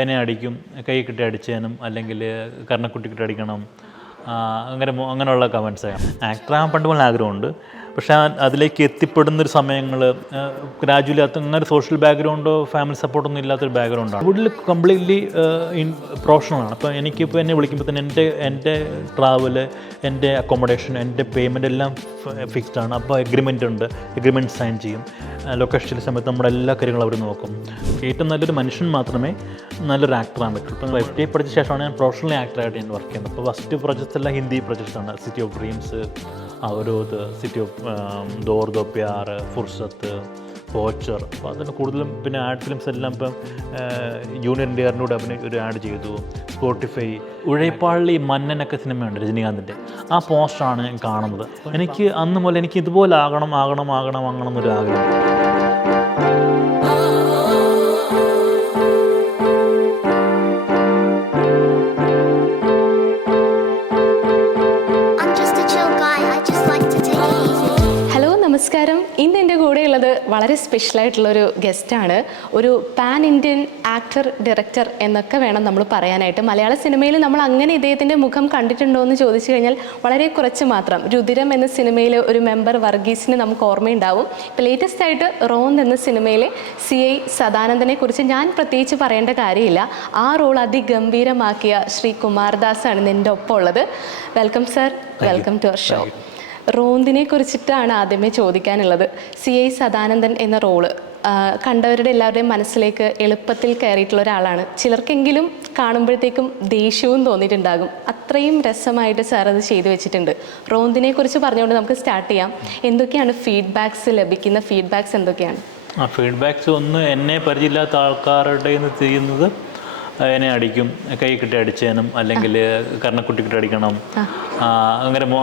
എന്നെ അടിക്കും, കൈ കിട്ടി അടിച്ചേനും അല്ലെങ്കിൽ കർണക്കുട്ടി കിട്ടി അടിക്കണം, അങ്ങനെയുള്ള കമൻസാണ്. ആക്ടറാകാൻ പണ്ട് പോലെ ആഗ്രഹമുണ്ട്. പക്ഷേ അതിലേക്ക് എത്തിപ്പെടുന്നൊരു സമയങ്ങൾ ഗ്രാജുവലി അങ്ങനെ സോഷ്യൽ ബാക്ക്ഗ്രൗണ്ടോ ഫാമിലി സപ്പോർട്ടൊന്നും ഇല്ലാത്തൊരു ബാക്ക്ഗ്രൗണ്ടാണ്. കൂടുതൽ കംപ്ലീറ്റ്ലി പ്രൊഫഷണലാണ്. അപ്പോൾ എനിക്കിപ്പോൾ എന്നെ വിളിക്കുമ്പോൾ തന്നെ എൻ്റെ ട്രാവല്, എൻ്റെ അക്കോമഡേഷൻ, എൻ്റെ പേയ്മെൻ്റ് എല്ലാം ഫിക്സ്ഡാണ്. അപ്പോൾ എഗ്രിമെൻറ്റ് സൈൻ ചെയ്യും. ലൊക്കേഷൻ സമയത്ത് നമ്മുടെ എല്ലാ കാര്യങ്ങളും അവർ നോക്കും. ഏറ്റവും നല്ലൊരു മനുഷ്യൻ മാത്രമേ നല്ലൊരു ആക്ടറാകാൻ പറ്റുള്ളൂ. ഇപ്പോൾ FTA പഠിച്ച ശേഷമാണ് ഞാൻ പ്രൊഫഷണൽ ആക്ടറായിട്ട് ഞാൻ വർക്ക് ചെയ്യുന്നത്. അപ്പോൾ ഫസ്റ്റ് പ്രൊജക്ട്സ് എല്ലാം ഹിന്ദി പ്രൊജക്ട്സാണ്. City of dreams, Avrodh, city of Dor Do Pyaar, Fursat, poacher. അപ്പോൾ അതിന് കൂടുതലും പിന്നെ ആഡ് ഫിലിംസ് എല്ലാം ഇപ്പം ജൂനിയർ NTRൻ്റെ കൂടെ ഒരു ആഡ് ചെയ്തു. സ്പോട്ടിഫൈ, ഉഴയപ്പാളി മന്നനൊക്കെ സിനിമയുണ്ട് രജനീകാന്തിൻ്റെ, ആ പോസ്റ്ററാണ് ഞാൻ കാണുന്നത്. എനിക്ക് അന്ന് മുതൽ എനിക്ക് ഇതുപോലെ ആകണം എന്നൊരു ആഗ്രഹം. നമസ്കാരം. ഇന്ന് എൻ്റെ കൂടെയുള്ളത് വളരെ സ്പെഷ്യലായിട്ടുള്ളൊരു ഗസ്റ്റാണ്. ഒരു പാൻ ഇന്ത്യൻ ആക്ടർ, ഡയറക്ടർ എന്നൊക്കെ വേണം നമ്മൾ പറയാനായിട്ട്. മലയാള സിനിമയിൽ നമ്മൾ അങ്ങനെ ഇദ്ദേഹത്തിൻ്റെ മുഖം കണ്ടിട്ടുണ്ടോ എന്ന് ചോദിച്ചു കഴിഞ്ഞാൽ വളരെ കുറച്ച് മാത്രം. രുതിരം എന്ന സിനിമയിൽ ഒരു മെമ്പർ വർഗീസിന് നമുക്ക് ഓർമ്മയുണ്ടാവും. ഇപ്പോൾ ലേറ്റസ്റ്റ് ആയിട്ട് റോന്ത് എന്ന സിനിമയിലെ CI സദാനന്ദനെ കുറിച്ച് ഞാൻ പ്രത്യേകിച്ച് പറയേണ്ട കാര്യമില്ല. ആ റോൾ അതിഗംഭീരമാക്കിയ ശ്രീ കുമാർദാസ് ആണ് എൻ്റെ ഒപ്പം ഉള്ളത്. Welcome sir, welcome to our show. റോന്തിനെ കുറിച്ചിട്ടാണ് ആദ്യമേ ചോദിക്കാനുള്ളത്. CI സദാനന്ദൻ എന്ന റോള് കണ്ടവരുടെ എല്ലാവരുടെയും മനസ്സിലേക്ക് എളുപ്പത്തിൽ കയറിയിട്ടുള്ള ഒരാളാണ്. ചിലർക്കെങ്കിലും കാണുമ്പോഴത്തേക്കും ദേഷ്യവും തോന്നിയിട്ടുണ്ടാകും. അത്രയും രസമായിട്ട് സാർ അത് ചെയ്തു വെച്ചിട്ടുണ്ട്. റോന്തിനെ കുറിച്ച് പറഞ്ഞുകൊണ്ട് നമുക്ക് സ്റ്റാർട്ട് ചെയ്യാം. എന്തൊക്കെയാണ് ലഭിക്കുന്ന ഫീഡ്ബാക്സ് എന്തൊക്കെയാണ്? ഫീഡ്ബാക്സ് ഒന്ന്, എന്നെ പരിചയമില്ലാത്ത ആൾക്കാരുടെ ചെയ്യുന്നത് എന്നെ അടിക്കും, കൈ കിട്ടി അടിച്ചേനും അല്ലെങ്കിൽ കർണക്കുട്ടി കിട്ടി അടിക്കണം,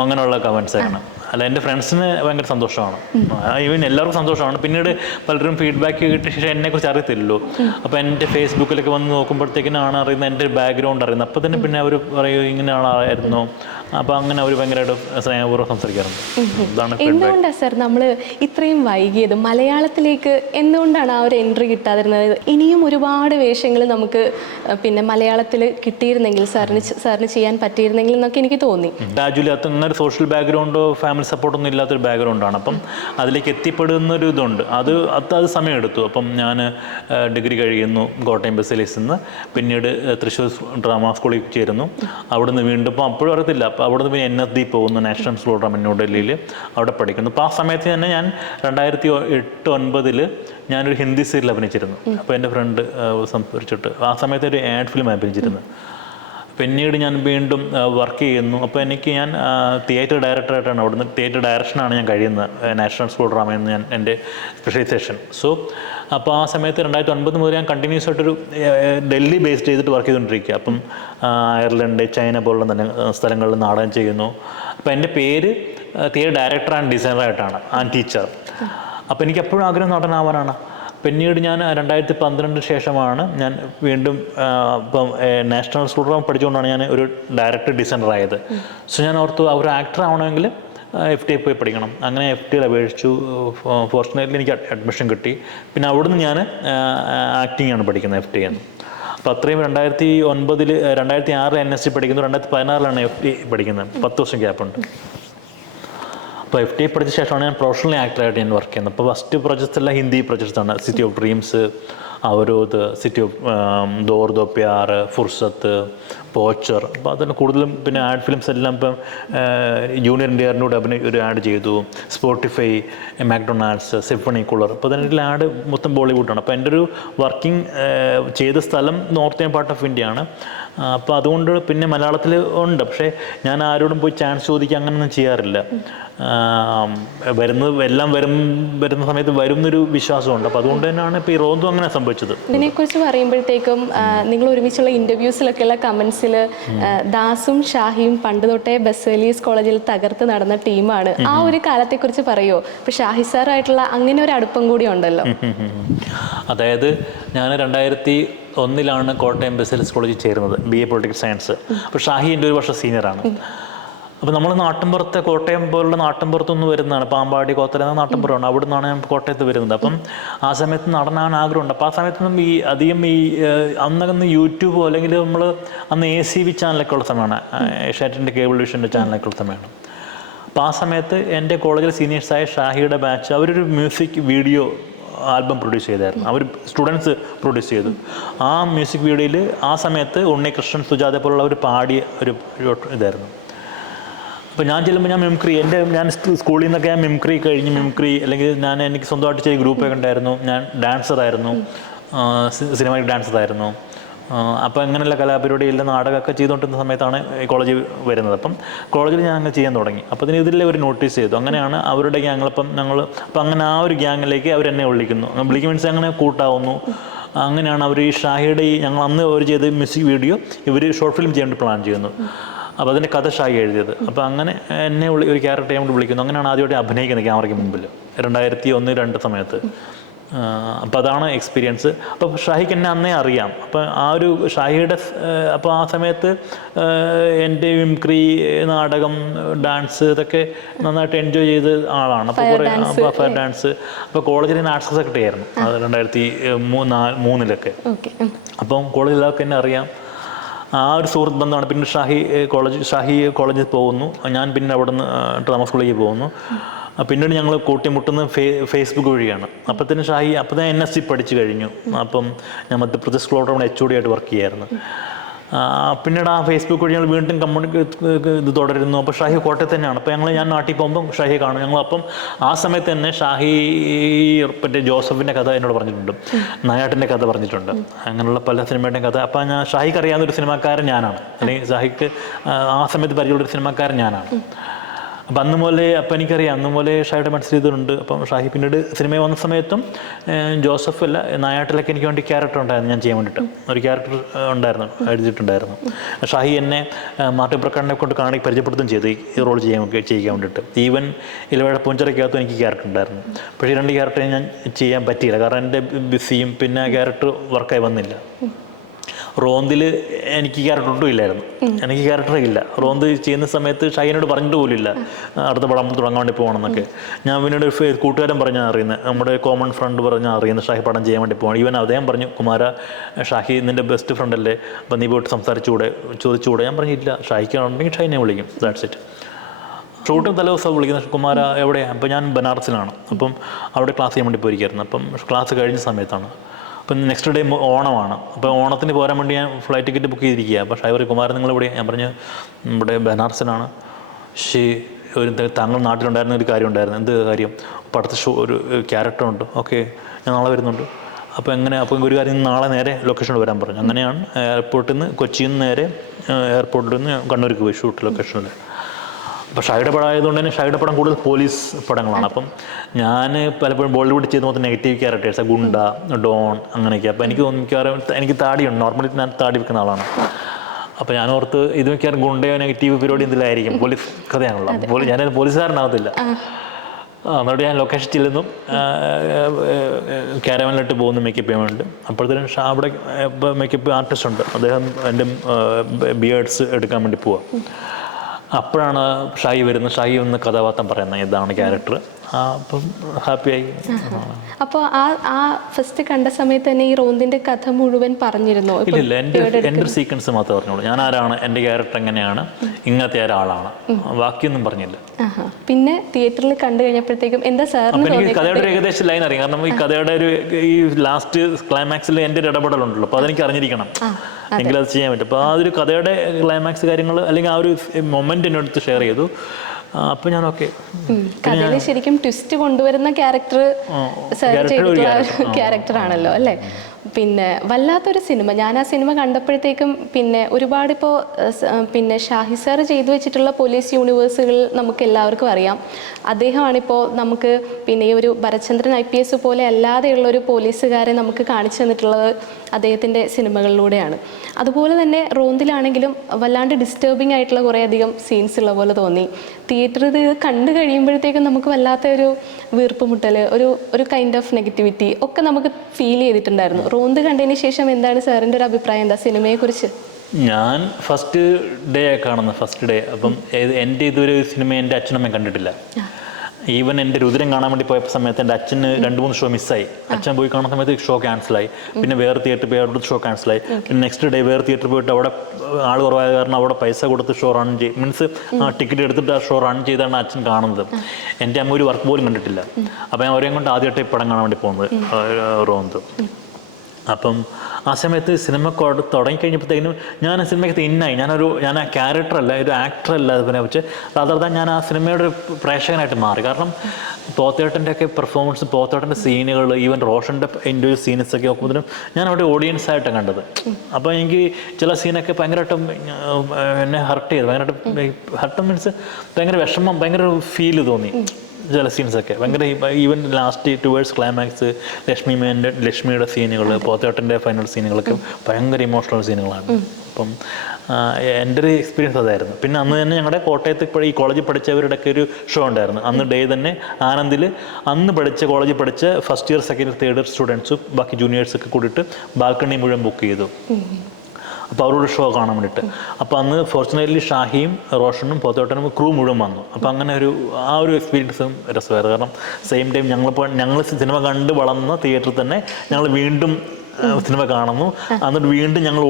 അങ്ങനെയുള്ള കമൻസാണ്. അല്ല, എൻ്റെ ഫ്രണ്ട്സിന് ഭയങ്കര സന്തോഷമാണ്. ഈവൻ എല്ലാവർക്കും സന്തോഷമാണ്. പിന്നീട് പലരും ഫീഡ്ബാക്ക് കിട്ടിയ ശേഷം എന്നെക്കുറിച്ച് അറിയത്തില്ലല്ലോ. അപ്പോൾ എൻ്റെ ഫേസ്ബുക്കിലൊക്കെ വന്ന് നോക്കുമ്പോഴത്തേക്കിനാണ് അറിയുന്നത്, എൻ്റെ ബാക്ക്ഗ്രൗണ്ട് അറിയുന്നത്. അപ്പോൾ തന്നെ പിന്നെ അവർ പറയും ഇങ്ങനെയാളായിരുന്നോ. അപ്പോൾ അങ്ങനെ അവർ ഭയങ്കരമായിട്ട് സ്നേഹപൂർവ്വം സംസാരിക്കാറുണ്ട്. എന്തുകൊണ്ടാണ് സാർ നമ്മൾ ഇത്രയും വൈകിയത്? മലയാളത്തിലേക്ക് എന്തുകൊണ്ടാണ് ആ ഒരു എൻട്രി കിട്ടാതിരുന്നത്? ഇനിയും ഒരുപാട് വേഷങ്ങൾ നമുക്ക് പിന്നെ മലയാളത്തിൽ കിട്ടിയിരുന്നെങ്കിൽ സാറിന് ചെയ്യാൻ പറ്റിയിരുന്നെങ്കിൽ എന്നൊക്കെ എനിക്ക് തോന്നി. ഗ്രാജുവലി അങ്ങനെ സോഷ്യൽ ബാക്ക്ഗ്രൗണ്ടോ ഫാമിലി സപ്പോർട്ടൊന്നും ഇല്ലാത്തൊരു ബാക്ക്ഗ്രൗണ്ടാണ്. അപ്പം അതിലേക്ക് എത്തിപ്പെടുന്നൊരു ഇതുണ്ട്. അത് സമയമെടുത്തു. അപ്പം ഞാൻ ഡിഗ്രി കഴിയുന്നു കോട്ടയം ബസേലിയസിൽ നിന്ന്. പിന്നീട് തൃശ്ശൂർ ഡ്രാമ സ്കൂളിൽ ചേരുന്നു. അവിടുന്ന് വീണ്ടും ഇപ്പം അപ്പോഴും അറിയത്തില്ല. അപ്പോൾ അവിടുന്ന് പിന്നെ NSD പോകുന്നു, നാഷണൽ സ്കൂൾ ഡ്രാമ ന്യൂഡൽഹിയിൽ. അവിടെ പഠിക്കുന്നു. അപ്പോൾ ആ സമയത്ത് തന്നെ ഞാൻ 2008-09 ഞാനൊരു ഹിന്ദി സീരിയൽ അഭിനയിച്ചിരുന്നു. അപ്പോൾ എൻ്റെ ഫ്രണ്ട് സംസാരിച്ചിട്ട് ആ സമയത്ത് ഒരു ആഡ് ഫിലിം അഭിനയിച്ചിരുന്നു. പിന്നീട് ഞാൻ വീണ്ടും വർക്ക് ചെയ്യുന്നു. അപ്പോൾ ഞാൻ തിയേറ്റർ ഡയറക്ടറായിട്ടാണ്, അവിടുന്ന് തിയേറ്റർ ഡയറക്ഷനാണ് ഞാൻ കഴിയുന്നത്. നാഷണൽ സ്കൂൾ ഡ്രാമയെന്ന് ഞാൻ എൻ്റെ സ്പെഷ്യലൈസേഷൻ. അപ്പോൾ ആ സമയത്ത് 2009 മുതൽ ഞാൻ കണ്ടിന്യൂസ് ആയിട്ടൊരു ഡൽഹി ബേസ്ഡ് ചെയ്തിട്ട് വർക്ക് ചെയ്തുകൊണ്ടിരിക്കുക. അപ്പം അയർലൻഡ്, ചൈന പോലുള്ള സ്ഥലങ്ങളിൽ നാടകം ചെയ്യുന്നു. അപ്പോൾ എൻ്റെ പേര് തിയേറ്റർ ഡയറക്ടർ ആൻഡ് ഡിസൈനറായിട്ടാണ്, ആൻഡ് ടീച്ചർ. അപ്പോൾ എനിക്ക് എപ്പോഴും ആഗ്രഹം നടനാവാനാണ്. പിന്നീട് ഞാൻ 2012 ശേഷമാണ് ഞാൻ വീണ്ടും ഇപ്പം നാഷണൽ സ്കൂൾ ഡ്രാമ പഠിച്ചുകൊണ്ടാണ് ഞാൻ ഒരു ഡയറക്ടർ ഡിസൈനറായത്. ഞാൻ ഓർത്തു ഒരു ആക്ടർ ആവണമെങ്കിൽ FTA പോയി പഠിക്കണം. അങ്ങനെ FTA അപേക്ഷിച്ചു. ഫോർച്യുനേറ്റ്ലി എനിക്ക് അഡ്മിഷൻ കിട്ടി. പിന്നെ അവിടുന്ന് ഞാൻ ആക്ടിംഗ് ആണ് പഠിക്കുന്നത്, FTA എന്ന്. അപ്പോൾ അത്രയും 2009 2006 NSD പഠിക്കുന്നു. 2016 FTA പഠിക്കുന്നത്. 10 വർഷം ഗ്യാപ്പുണ്ട്. അപ്പോൾ FTA പഠിച്ച ശേഷമാണ് ഞാൻ പ്രൊഫഷണൽ ആക്ടറായിട്ട് ഞാൻ വർക്ക് ചെയ്യുന്നത്. അപ്പോൾ ഫസ്റ്റ് പ്രൊജക്ട്സ് എല്ലാം ഹിന്ദി പ്രൊജക്ട്സാണ്. City of dreams, Avrodh, city of Dor Do Pyaar, Fursat, poacher. അപ്പോൾ അതിന് കൂടുതലും പിന്നെ ആഡ് ഫിലിംസ് എല്ലാം ഇപ്പം ജൂനിയർ NTRൻ്റെ കൂടെ ഒരു ആഡ് ചെയ്തു. Spotify, McDonald's, symphony cooler. അപ്പോൾ അതിൻ്റെ ആഡ് മൊത്തം ബോളിവുഡാണ്. അപ്പോൾ എൻ്റെ ഒരു വർക്കിംഗ് ചെയ്ത സ്ഥലം നോർത്ത് ഇന്ത്യൻ പാർട്ട് ഓഫ് ഇന്ത്യയാണ്. അപ്പോൾ അതുകൊണ്ട് പിന്നെ മലയാളത്തിൽ ഉണ്ട്. പക്ഷേ ഞാൻ ആരോടും പോയി ചാൻസ് ചോദിക്കുക അങ്ങനെയൊന്നും ചെയ്യാറില്ല. വരുന്ന സമയത്ത് വരുന്നൊരു വിശ്വാസമുണ്ട്. അപ്പോൾ അതുകൊണ്ട് തന്നെയാണ് ഇപ്പോൾ ഈ റോന്തും അങ്ങനെ സംഭവിച്ചത്. ഇതിനെക്കുറിച്ച് പറയുമ്പോഴത്തേക്കും നിങ്ങൾ ഒരുമിച്ചുള്ള ഇൻ്റർവ്യൂസിലൊക്കെയുള്ള കമൻസിൽ ദാസും ഷാഹിയും പണ്ട് തൊട്ടേ ബസേലിയസ് കോളേജിൽ തകർത്ത് നടന്ന ടീമാണ്. ആ ഒരു കാലത്തെക്കുറിച്ച് പറയുമോ? ഇപ്പോൾ ഷാഹി സാറായിട്ടുള്ള അങ്ങനെ ഒരു അടുപ്പം കൂടി ഉണ്ടല്ലോ. അതായത് ഞാൻ 2001 കോട്ടയം ബസേലിയസ് കോളേജിൽ ചേരുന്നത്, BA പൊളിറ്റിക്കൽ സയൻസ്. അപ്പോൾ ഷാഹി എൻ്റെ ഒരു വർഷം സീനിയറാണ്. അപ്പോൾ നമ്മൾ നാട്ടിൻപുറത്തെ കോട്ടയം പോലുള്ള നാട്ടിൻപുറത്തുനിന്ന് വരുന്നതാണ്. പാമ്പാടി കോത്തല എന്ന നാട്ടിൻപുറമാണ്. അവിടെ നിന്നാണ് ഞാൻ കോട്ടയത്ത് വരുന്നത്. അപ്പം ആ സമയത്ത് നടനാൻ ആഗ്രഹമുണ്ട്. അപ്പോൾ ആ സമയത്തൊന്നും അധികം അന്നൊന്ന് യൂട്യൂബോ അല്ലെങ്കിൽ നമ്മൾ അന്ന് ACV ചാനലൊക്കെ ഉള്ള സമയമാണ്, ഏഷ്യാനെറ്റിൻ്റെ കേബിൾ വിഷൻ്റെ ചാനലൊക്കെ ഉള്ള സമയമാണ്. അപ്പോൾ ആ സമയത്ത് എൻ്റെ കോളേജിൽ സീനിയേഴ്സായ ഷാഹിയുടെ ബാച്ച് അവരൊരു മ്യൂസിക് വീഡിയോ ആൽബം പ്രൊഡ്യൂസ് ചെയ്തായിരുന്നു. അവർ സ്റ്റുഡൻസ് പ്രൊഡ്യൂസ് ചെയ്തു. ആ മ്യൂസിക് വീഡിയോയിൽ ആ സമയത്ത് ഉണ്ണികൃഷ്ണൻ, സുജാത പോലുള്ളവർ പാടിയ ഒരു ഇതായിരുന്നു. അപ്പോൾ ഞാൻ ചെല്ലുമ്പോൾ ഞാൻ മിമിക്രി, ഞാൻ സ്കൂളിൽ നിന്നൊക്കെ ഞാൻ മിമിക്രി അല്ലെങ്കിൽ എനിക്ക് സ്വന്തമായിട്ട് ചെയ്ത ഗ്രൂപ്പൊക്കെ ഉണ്ടായിരുന്നു. ഞാൻ ഡാൻസറായിരുന്നു, സിനിമാറ്റിക് ഡാൻസറായിരുന്നു. അപ്പോൾ അങ്ങനെയുള്ള കലാപരിപാടിയെല്ലാം നാടകമൊക്കെ ചെയ്തുകൊണ്ടിരുന്ന സമയത്താണ് കോളേജിൽ വരുന്നത്. അപ്പം കോളേജിൽ ഞാൻ അങ്ങ് ചെയ്യാൻ തുടങ്ങി. അപ്പോൾ അതിന് ഇതിലെ ഒരു നോട്ടീസ് ചെയ്തു. അങ്ങനെയാണ് അവരുടെ ഗ്യാങ്ങിലപ്പം അപ്പം അങ്ങനെ ആ ഒരു ഗ്യാങ്ങിലേക്ക് അവരെന്നെ വിളിക്കുന്നു. മീൻസ് അങ്ങനെ കൂട്ടാവുന്നു. അങ്ങനെയാണ് അവർ ഈ ഷാഹിയുടെ ഞങ്ങൾ അന്ന് അവർ ചെയ്ത മ്യൂസിക് വീഡിയോ ഇവർ ഷോർട്ട് ഫിലിം ചെയ്യാൻ വേണ്ടി പ്ലാൻ ചെയ്യുന്നു. അപ്പോൾ അതിൻ്റെ കഥ ഷാഹി എഴുതിയത്. അപ്പോൾ അങ്ങനെ എന്നെ ഒരു ക്യാരക്ടർ ചെയ്യാൻ വേണ്ടി വിളിക്കുന്നു. അങ്ങനെയാണ് ആദ്യമായിട്ട് അഭിനയിക്കുന്നത് ക്യാമറയ്ക്ക് മുമ്പിൽ 2001-2002 സമയത്ത്. അപ്പോൾ അതാണ് എക്സ്പീരിയൻസ്. അപ്പോൾ ഷാഹിക്ക് എന്നെ അന്നേ അറിയാം. അപ്പോൾ ആ ഒരു ഷാഹിയുടെ അപ്പോൾ ആ സമയത്ത് എൻ്റെ മിമിക്രി, നാടകം, ഡാൻസ് ഇതൊക്കെ നന്നായിട്ട് എൻജോയ് ചെയ്ത ആളാണ്. അപ്പോൾ കുറേ ഫയർ ഡാൻസ്. അപ്പോൾ കോളേജിൽ ഞാൻ ആർട്സ് സെക്രട്ടറി ആയിരുന്നു 2003-03 അപ്പം കോളേജിലൊക്കെ എന്നെ അറിയാം. ആ ഒരു സുഹൃത്ത് ബന്ധമാണ്. പിന്നെ ഷാഹി കോളേജിൽ പോകുന്നു, ഞാൻ പിന്നെ അവിടെ നിന്ന് ഡ്രാമ സ്കൂളിലേക്ക് പോകുന്നു. പിന്നീട് ഞങ്ങൾ കൂട്ടിമുട്ടുന്നത് ഫേസ്ബുക്ക് വഴിയാണ്. അപ്പോഴത്തേനും NSC പഠിച്ചു കഴിഞ്ഞു. അപ്പം ഞാൻ മധ്യപ്രദേശ് സ്കൂളോട് HOD ആയിട്ട് വർക്ക് ചെയ്യായിരുന്നു. പിന്നീട് ആ ഫേസ്ബുക്ക് വഴി ഞങ്ങൾ വീണ്ടും ഇത് തുടരുന്നു. അപ്പോൾ ഷാഹി കോട്ടയത്ത് തന്നെയാണ്. അപ്പോൾ ഞാൻ നാട്ടിൽ പോകുമ്പം ഷാഹിയെ കാണും. ഞങ്ങൾ അപ്പം ആ സമയത്ത് തന്നെ ഷാഹി മറ്റേ ജോസഫിൻ്റെ കഥ എന്നോട് പറഞ്ഞിട്ടുണ്ട്, നായാട്ടിൻ്റെ കഥ പറഞ്ഞിട്ടുണ്ട്, അങ്ങനെയുള്ള പല സിനിമയുടെയും കഥ. അപ്പോൾ ഷാഹിക്ക് അറിയാവുന്നൊരു സിനിമാക്കാരൻ ഞാനാണ്, അല്ലെങ്കിൽ ഷാഹിക്ക് ആ സമയത്ത് പരിചയമുള്ളൊരു സിനിമാക്കാരൻ ഞാനാണ്. അപ്പം അപ്പം എനിക്കറിയാം അന്ന് പോലെ ഷാഹിയുടെ മനസ്സിലിതുണ്ട്. അപ്പം ഷാഹി പിന്നീട് സിനിമയിൽ വന്ന സമയത്തും ജോസഫ് അല്ല നായാട്ടിലൊക്കെ എനിക്ക് വേണ്ടി ക്യാരക്ടർ ഉണ്ടായിരുന്നു, ഞാൻ ചെയ്യാൻ വേണ്ടിയിട്ട് ഒരു ക്യാരക്ടർ ഉണ്ടായിരുന്നു, എഴുതിയിട്ടുണ്ടായിരുന്നു. ഷാഹി എന്നെ മാർട്ടിൻ പ്രക്കാടിനെ കൊണ്ട് പരിചയപ്പെടുത്തുകയും ചെയ്തു ഈ റോൾ ചെയ്യാൻ വേണ്ടിയിട്ട്. ഈവൻ ഇലവേഴ പൂഞ്ചിറയ്ക്കകത്തും എനിക്ക് ക്യാരക്ടർ ഉണ്ടായിരുന്നു. പക്ഷേ 2 ക്യാരക്ടറെ ഞാൻ ചെയ്യാൻ പറ്റിയില്ല, കാരണം എൻ്റെ ബിസിയും പിന്നെ ക്യാരക്ടർ വർക്കായി വന്നില്ല. റോന്തിൽ എനിക്ക് ക്യാരക്ടർ ഒട്ടും ഇല്ലായിരുന്നു, എനിക്ക് ക്യാരക്ടറേ ഇല്ല. റോന്ത് ചെയ്യുന്ന സമയത്ത് ഷൈനോട് പറഞ്ഞിട്ട് പോലും ഇല്ല അടുത്ത പടം തുടങ്ങാൻ വേണ്ടി പോകണമെന്നൊക്കെ. ഞാൻ പിന്നീട് കൂട്ടുകാരൻ പറഞ്ഞാൽ അറിയുന്നത്, നമ്മുടെ കോമൺ ഫ്രണ്ട് പറഞ്ഞാൽ അറിയുന്നത് ഷാഹി പടം ചെയ്യാൻ വേണ്ടി പോകണം. ഈവൻ അദ്ദേഹം പറഞ്ഞു, കുമാര ഷാഹി നിൻ്റെ ബെസ്റ്റ് ഫ്രണ്ട് അല്ലേ, അപ്പം നീ പോയിട്ട് ചോദിച്ചുകൂടെ? ഞാൻ പറഞ്ഞില്ല, ഷാഹിക്കാണെങ്കിൽ ഷൈനെ വിളിക്കും, ദാറ്റ്സ് ഇറ്റ്. ഷൂട്ടും തലേദിവസം വിളിക്കുന്ന കുമാര എവിടെയാണ്? അപ്പോൾ ഞാൻ ബനാറസിലാണ്. അപ്പം അവിടെ ക്ലാസ് ചെയ്യാൻ വേണ്ടി പോയിരിക്കായിരുന്നു. അപ്പം ക്ലാസ് കഴിഞ്ഞ സമയത്താണ്. അപ്പം നെക്സ്റ്റ് ഡേ ഓണമാണ്. അപ്പോൾ ഓണത്തിന് പോരാൻ വേണ്ടി ഞാൻ ഫ്ലൈറ്റ് ടിക്കറ്റ് ബുക്ക് ചെയ്തിരിക്കുക. അപ്പോൾ ഷൈവർ കുമാരൻ നിങ്ങളെവിടെയാണ്? ഞാൻ പറഞ്ഞു ഇവിടെ ബനാറസിലാണ്. താങ്കൾ നാട്ടിലുണ്ടായിരുന്ന ഒരു കാര്യം ഉണ്ടായിരുന്നു. എന്ത് കാര്യം? അപ്പോൾ അടുത്ത ഒരു ക്യാരക്ടറുണ്ട്. ഓക്കെ, ഞാൻ നാളെ വരുന്നുണ്ട്. അപ്പോൾ ഒരു കാര്യം, നാളെ നേരെ ലൊക്കേഷനിൽ വരാൻ പറഞ്ഞു. അങ്ങനെയാണ് എയർപോർട്ടിൽ നിന്ന്, കൊച്ചിയിൽ നിന്ന് നേരെ എയർപോർട്ടിൽ നിന്ന് കണ്ണൂർക്ക് പോയി ഷൂട്ട് ലൊക്കേഷനിൽ. അപ്പോൾ ഷാഹിയുടെ പടം ആയതുകൊണ്ട് തന്നെ ഷാഹിയുടെ പടം കൂടുതൽ പോലീസ് പടങ്ങളാണ്. അപ്പം ഞാൻ പലപ്പോഴും ബോളിവുഡ് ചെയ്ത് മൊത്തം നെഗറ്റീവ് ക്യാരക്ടേഴ്സ്, ഗുണ്ട, ഡോൺ, അങ്ങനെയൊക്കെ. അപ്പോൾ എനിക്ക് എനിക്ക് താടിയുണ്ട്, നോർമലി ഞാൻ താടി വെക്കുന്ന ആളാണ്. അപ്പോൾ ഞാൻ ഓർത്ത് ഇത് മിക്കവാറും ഗുണ്ടയോ നെഗറ്റീവ് പരിപാടി എന്തിലായിരിക്കും, പോലീസ് കഥയാണല്ലോ, ഞാനൊരു പോലീസുകാരനാകത്തില്ല. എന്നിട്ട് ഞാൻ ലൊക്കേഷൻ ചെല്ലുന്നു, ക്യാരവനിലിട്ട് പോകുന്നു മേക്കപ്പ് ചെയ്യാൻ വേണ്ടി. അപ്പോഴത്തേനും അവിടെ മേക്കപ്പ് ആർട്ടിസ്റ്റ് ഉണ്ട്, അദ്ദേഹം എൻ്റെ ബിയേർഡ്സ് എടുക്കാൻ വേണ്ടി പോവാം. അപ്പോഴാണ് ഷാഹി വരുന്നത്. ഷാഹി വന്ന് കഥാപാത്രം പറയുന്നത്, ഇതാണ് ക്യാരക്ടർ. അപ്പം ഹാപ്പിയായി. അപ്പോൾ ആ ഫസ്റ്റ് കണ്ട സമയത്ത് തന്നെ ഈ റോന്തിന്റെ കഥ മുഴുവൻ പറഞ്ഞിരുന്നു? ഇല്ല, എൻ്റെ ഒരു സീക്വൻസ് മാത്രമേ പറഞ്ഞോളൂ. ഞാൻ ആരാണ്, എൻ്റെ ക്യാരക്ടർ എങ്ങനെയാണ്, ഇങ്ങനത്തെ ഒരാളാണ്, ബാക്കിയൊന്നും പറഞ്ഞില്ല. പിന്നെ തിയേറ്ററിൽ കണ്ടു കഴിഞ്ഞപ്പോഴത്തേക്കും എന്താ സാറിന് എനിക്ക് കഥയുടെ ഒരു ഏകദേശം ലൈൻ അറിയാം, കാരണം ഈ കഥയുടെ ഈ ലാസ്റ്റ് ക്ലൈമാക്സിൽ എൻ്റെ ഒരു ഇടപെടലുണ്ടല്ലോ, അപ്പോൾ അതെനിക്ക് അറിഞ്ഞിരിക്കണം, എങ്കിലും അത് ചെയ്യാൻ പറ്റും. അപ്പോൾ ആ ഒരു കഥയുടെ ക്ലൈമാക്സ് കാര്യങ്ങൾ അല്ലെങ്കിൽ ആ ഒരു മൊമെന്റ് എൻ്റെ അടുത്ത് ഷെയർ ചെയ്തു. അപ്പോൾ ഞാൻ ഓക്കെ. കഥയിൽ ശരിക്കും ട്വിസ്റ്റ് കൊണ്ടുവരുന്ന ക്യാരക്ടർ ക്യാരക്ടറാണല്ലോ അല്ലേ? പിന്നെ വല്ലാത്തൊരു സിനിമ. ഞാൻ ആ സിനിമ കണ്ടപ്പോഴത്തേക്കും പിന്നെ ഒരുപാട് ഇപ്പോൾ പിന്നെ ഷാഹി സാർ ചെയ്തു വെച്ചിട്ടുള്ള പോലീസ് യൂണിവേഴ്സുകൾ നമുക്ക് എല്ലാവർക്കും അറിയാം. അദ്ദേഹമാണിപ്പോൾ നമുക്ക് പിന്നെ ഈ ഒരു ഭരചന്ദ്രൻ IPS പോലെ അല്ലാതെയുള്ളൊരു പോലീസുകാരെ നമുക്ക് കാണിച്ചു തന്നിട്ടുള്ളത് അദ്ദേഹത്തിൻ്റെ സിനിമകളിലൂടെയാണ്. അതുപോലെ തന്നെ റോന്തിലാണെങ്കിലും വല്ലാണ്ട് ഡിസ്റ്റർബിംഗ് ആയിട്ടുള്ള കുറേയധികം സീൻസ് ഉള്ള പോലെ തോന്നി. തിയേറ്ററിൽ ഇത് കണ്ടു കഴിയുമ്പോഴത്തേക്കും നമുക്ക് വല്ലാത്ത ഒരു വീർപ്പ് മുട്ടൽ, ഒരു കൈൻഡ് ഓഫ് നെഗറ്റിവിറ്റി ഒക്കെ നമുക്ക് ഫീൽ ചെയ്തിട്ടുണ്ടായിരുന്നു. റോന്ത് കണ്ടതിന് ശേഷം എന്താണ് സാറിൻ്റെ ഒരു അഭിപ്രായം, എന്താ സിനിമയെക്കുറിച്ച്? ഞാൻ ഫസ്റ്റ് ഡേ കാണുന്നത്, ഫസ്റ്റ് ഡേ. അപ്പം എൻ്റെ ഇതൊരു സിനിമ എൻ്റെ അച്ഛനമ്മയും കണ്ടിട്ടില്ല. ഈവൻ എൻ്റെ രുദ്രൻ കാണാൻ വേണ്ടി പോയ സമയത്ത് എൻ്റെ അച്ഛന് 2-3 ഷോ മിസ്സായി. അച്ഛൻ പോയി കാണുന്ന സമയത്ത് ഷോ ക്യാൻസലായി. പിന്നെ വേറെ തിയേറ്ററിൽ പോയി അവിടെ ഷോ ക്യാൻസലായി. പിന്നെ നെക്സ്റ്റ് ഡേ വേറെ തിയേറ്ററിൽ പോയിട്ട് അവിടെ ആൾ കുറവായ കാരണം അവിടെ പൈസ കൊടുത്ത് ഷോ റൺ ചെയ്യും, മീൻസ് ടിക്കറ്റ് എടുത്തിട്ട് ആ ഷോ റൺ ചെയ്താണ് അച്ഛൻ കാണുന്നത്. എൻ്റെ അമ്മ ഒരു വർക്ക് പോലും കണ്ടിട്ടില്ല. അപ്പം ഞാൻ അവരെയും കൊണ്ട് ആദ്യമായിട്ട് ഈ പടം കാണാൻ വേണ്ടി പോകുന്നത് റോന്ത്. അപ്പം ആ സമയത്ത് സിനിമ തുടങ്ങിക്കഴിഞ്ഞപ്പോഴത്തേക്കും ഞാൻ ആ സിനിമയ്ക്ക് ഇന്നായി. ഞാൻ ആ ക്യാരക്ടറല്ല, ഒരു ആക്ടറല്ല അതിനെ വെച്ച് അതർത്ഥം ഞാൻ ആ സിനിമയുടെ ഒരു പ്രേക്ഷകനായിട്ട് മാറി. കാരണം പോത്തേട്ടൻ്റെ ഒക്കെ പെർഫോമൻസ്, പോത്തേട്ടൻ്റെ സീനുകൾ, ഈവൻ റോഷൻ്റെ ഇൻഡിവിജ്വൽ സീൻസൊക്കെ നോക്കുമ്പോഴത്തേനും ഞാൻ അവിടെ ഓഡിയൻസായിട്ടാണ് കണ്ടത്. അപ്പോൾ എനിക്ക് ചില സീനൊക്കെ ഭയങ്കരമായിട്ടും എന്നെ ഹർട്ട് ചെയ്തു. ഭയങ്കരമായിട്ട് ഹർട്ട് മീൻസ് ഭയങ്കര വിഷമം, ഭയങ്കര ഫീല് തോന്നി ചില സീൻസൊക്കെ. ഭയങ്കര ഈവൻ ലാസ്റ്റ് ടുവേഴ്സ് ക്ലൈമാക്സ് ലക്ഷ്മിയുടെ സീനുകൾ, പോത്തേട്ടൻ്റെ ഫൈനൽ സീനുകളൊക്കെ ഭയങ്കര ഇമോഷണൽ സീനുകളാണ്. അപ്പം എൻ്റെ ഒരു എക്സ്പീരിയൻസ് അതായിരുന്നു. പിന്നെ അന്ന് തന്നെ ഞങ്ങളുടെ കോട്ടയത്ത് ഈ കോളേജിൽ പഠിച്ചവരുടെയൊക്കെ ഒരു ഷോ ഉണ്ടായിരുന്നു. അന്ന് ഡേ തന്നെ ആനന്ദിൽ അന്ന് കോളേജിൽ പഠിച്ച first year, second year, third year സ്റ്റുഡൻസും ബാക്കി ജൂനിയേഴ്സൊക്കെ കൂടിയിട്ട് ബാൽക്കണി മുഴുവൻ ബുക്ക് ചെയ്തു. അപ്പോൾ അവരോട് ഷോ കാണാൻ വേണ്ടിയിട്ട്. അപ്പോൾ അന്ന് ഫോർച്ചുനേറ്റ്ലി ഷാഹിയും റോഷനും പോത്തോട്ടനും ക്രൂ മുഴുവൻ വന്നു. അപ്പോൾ അങ്ങനെ ആ ഒരു എക്സ്പീരിയൻസും രസമായിരുന്നു. കാരണം സെയിം ടൈം ഞങ്ങൾ സിനിമ കണ്ട് വളർന്ന തിയേറ്ററിൽ തന്നെ ഞങ്ങൾ വീണ്ടും സിനിമ കാണുന്നു. എന്നിട്ട് വീണ്ടും ഞങ്ങൾ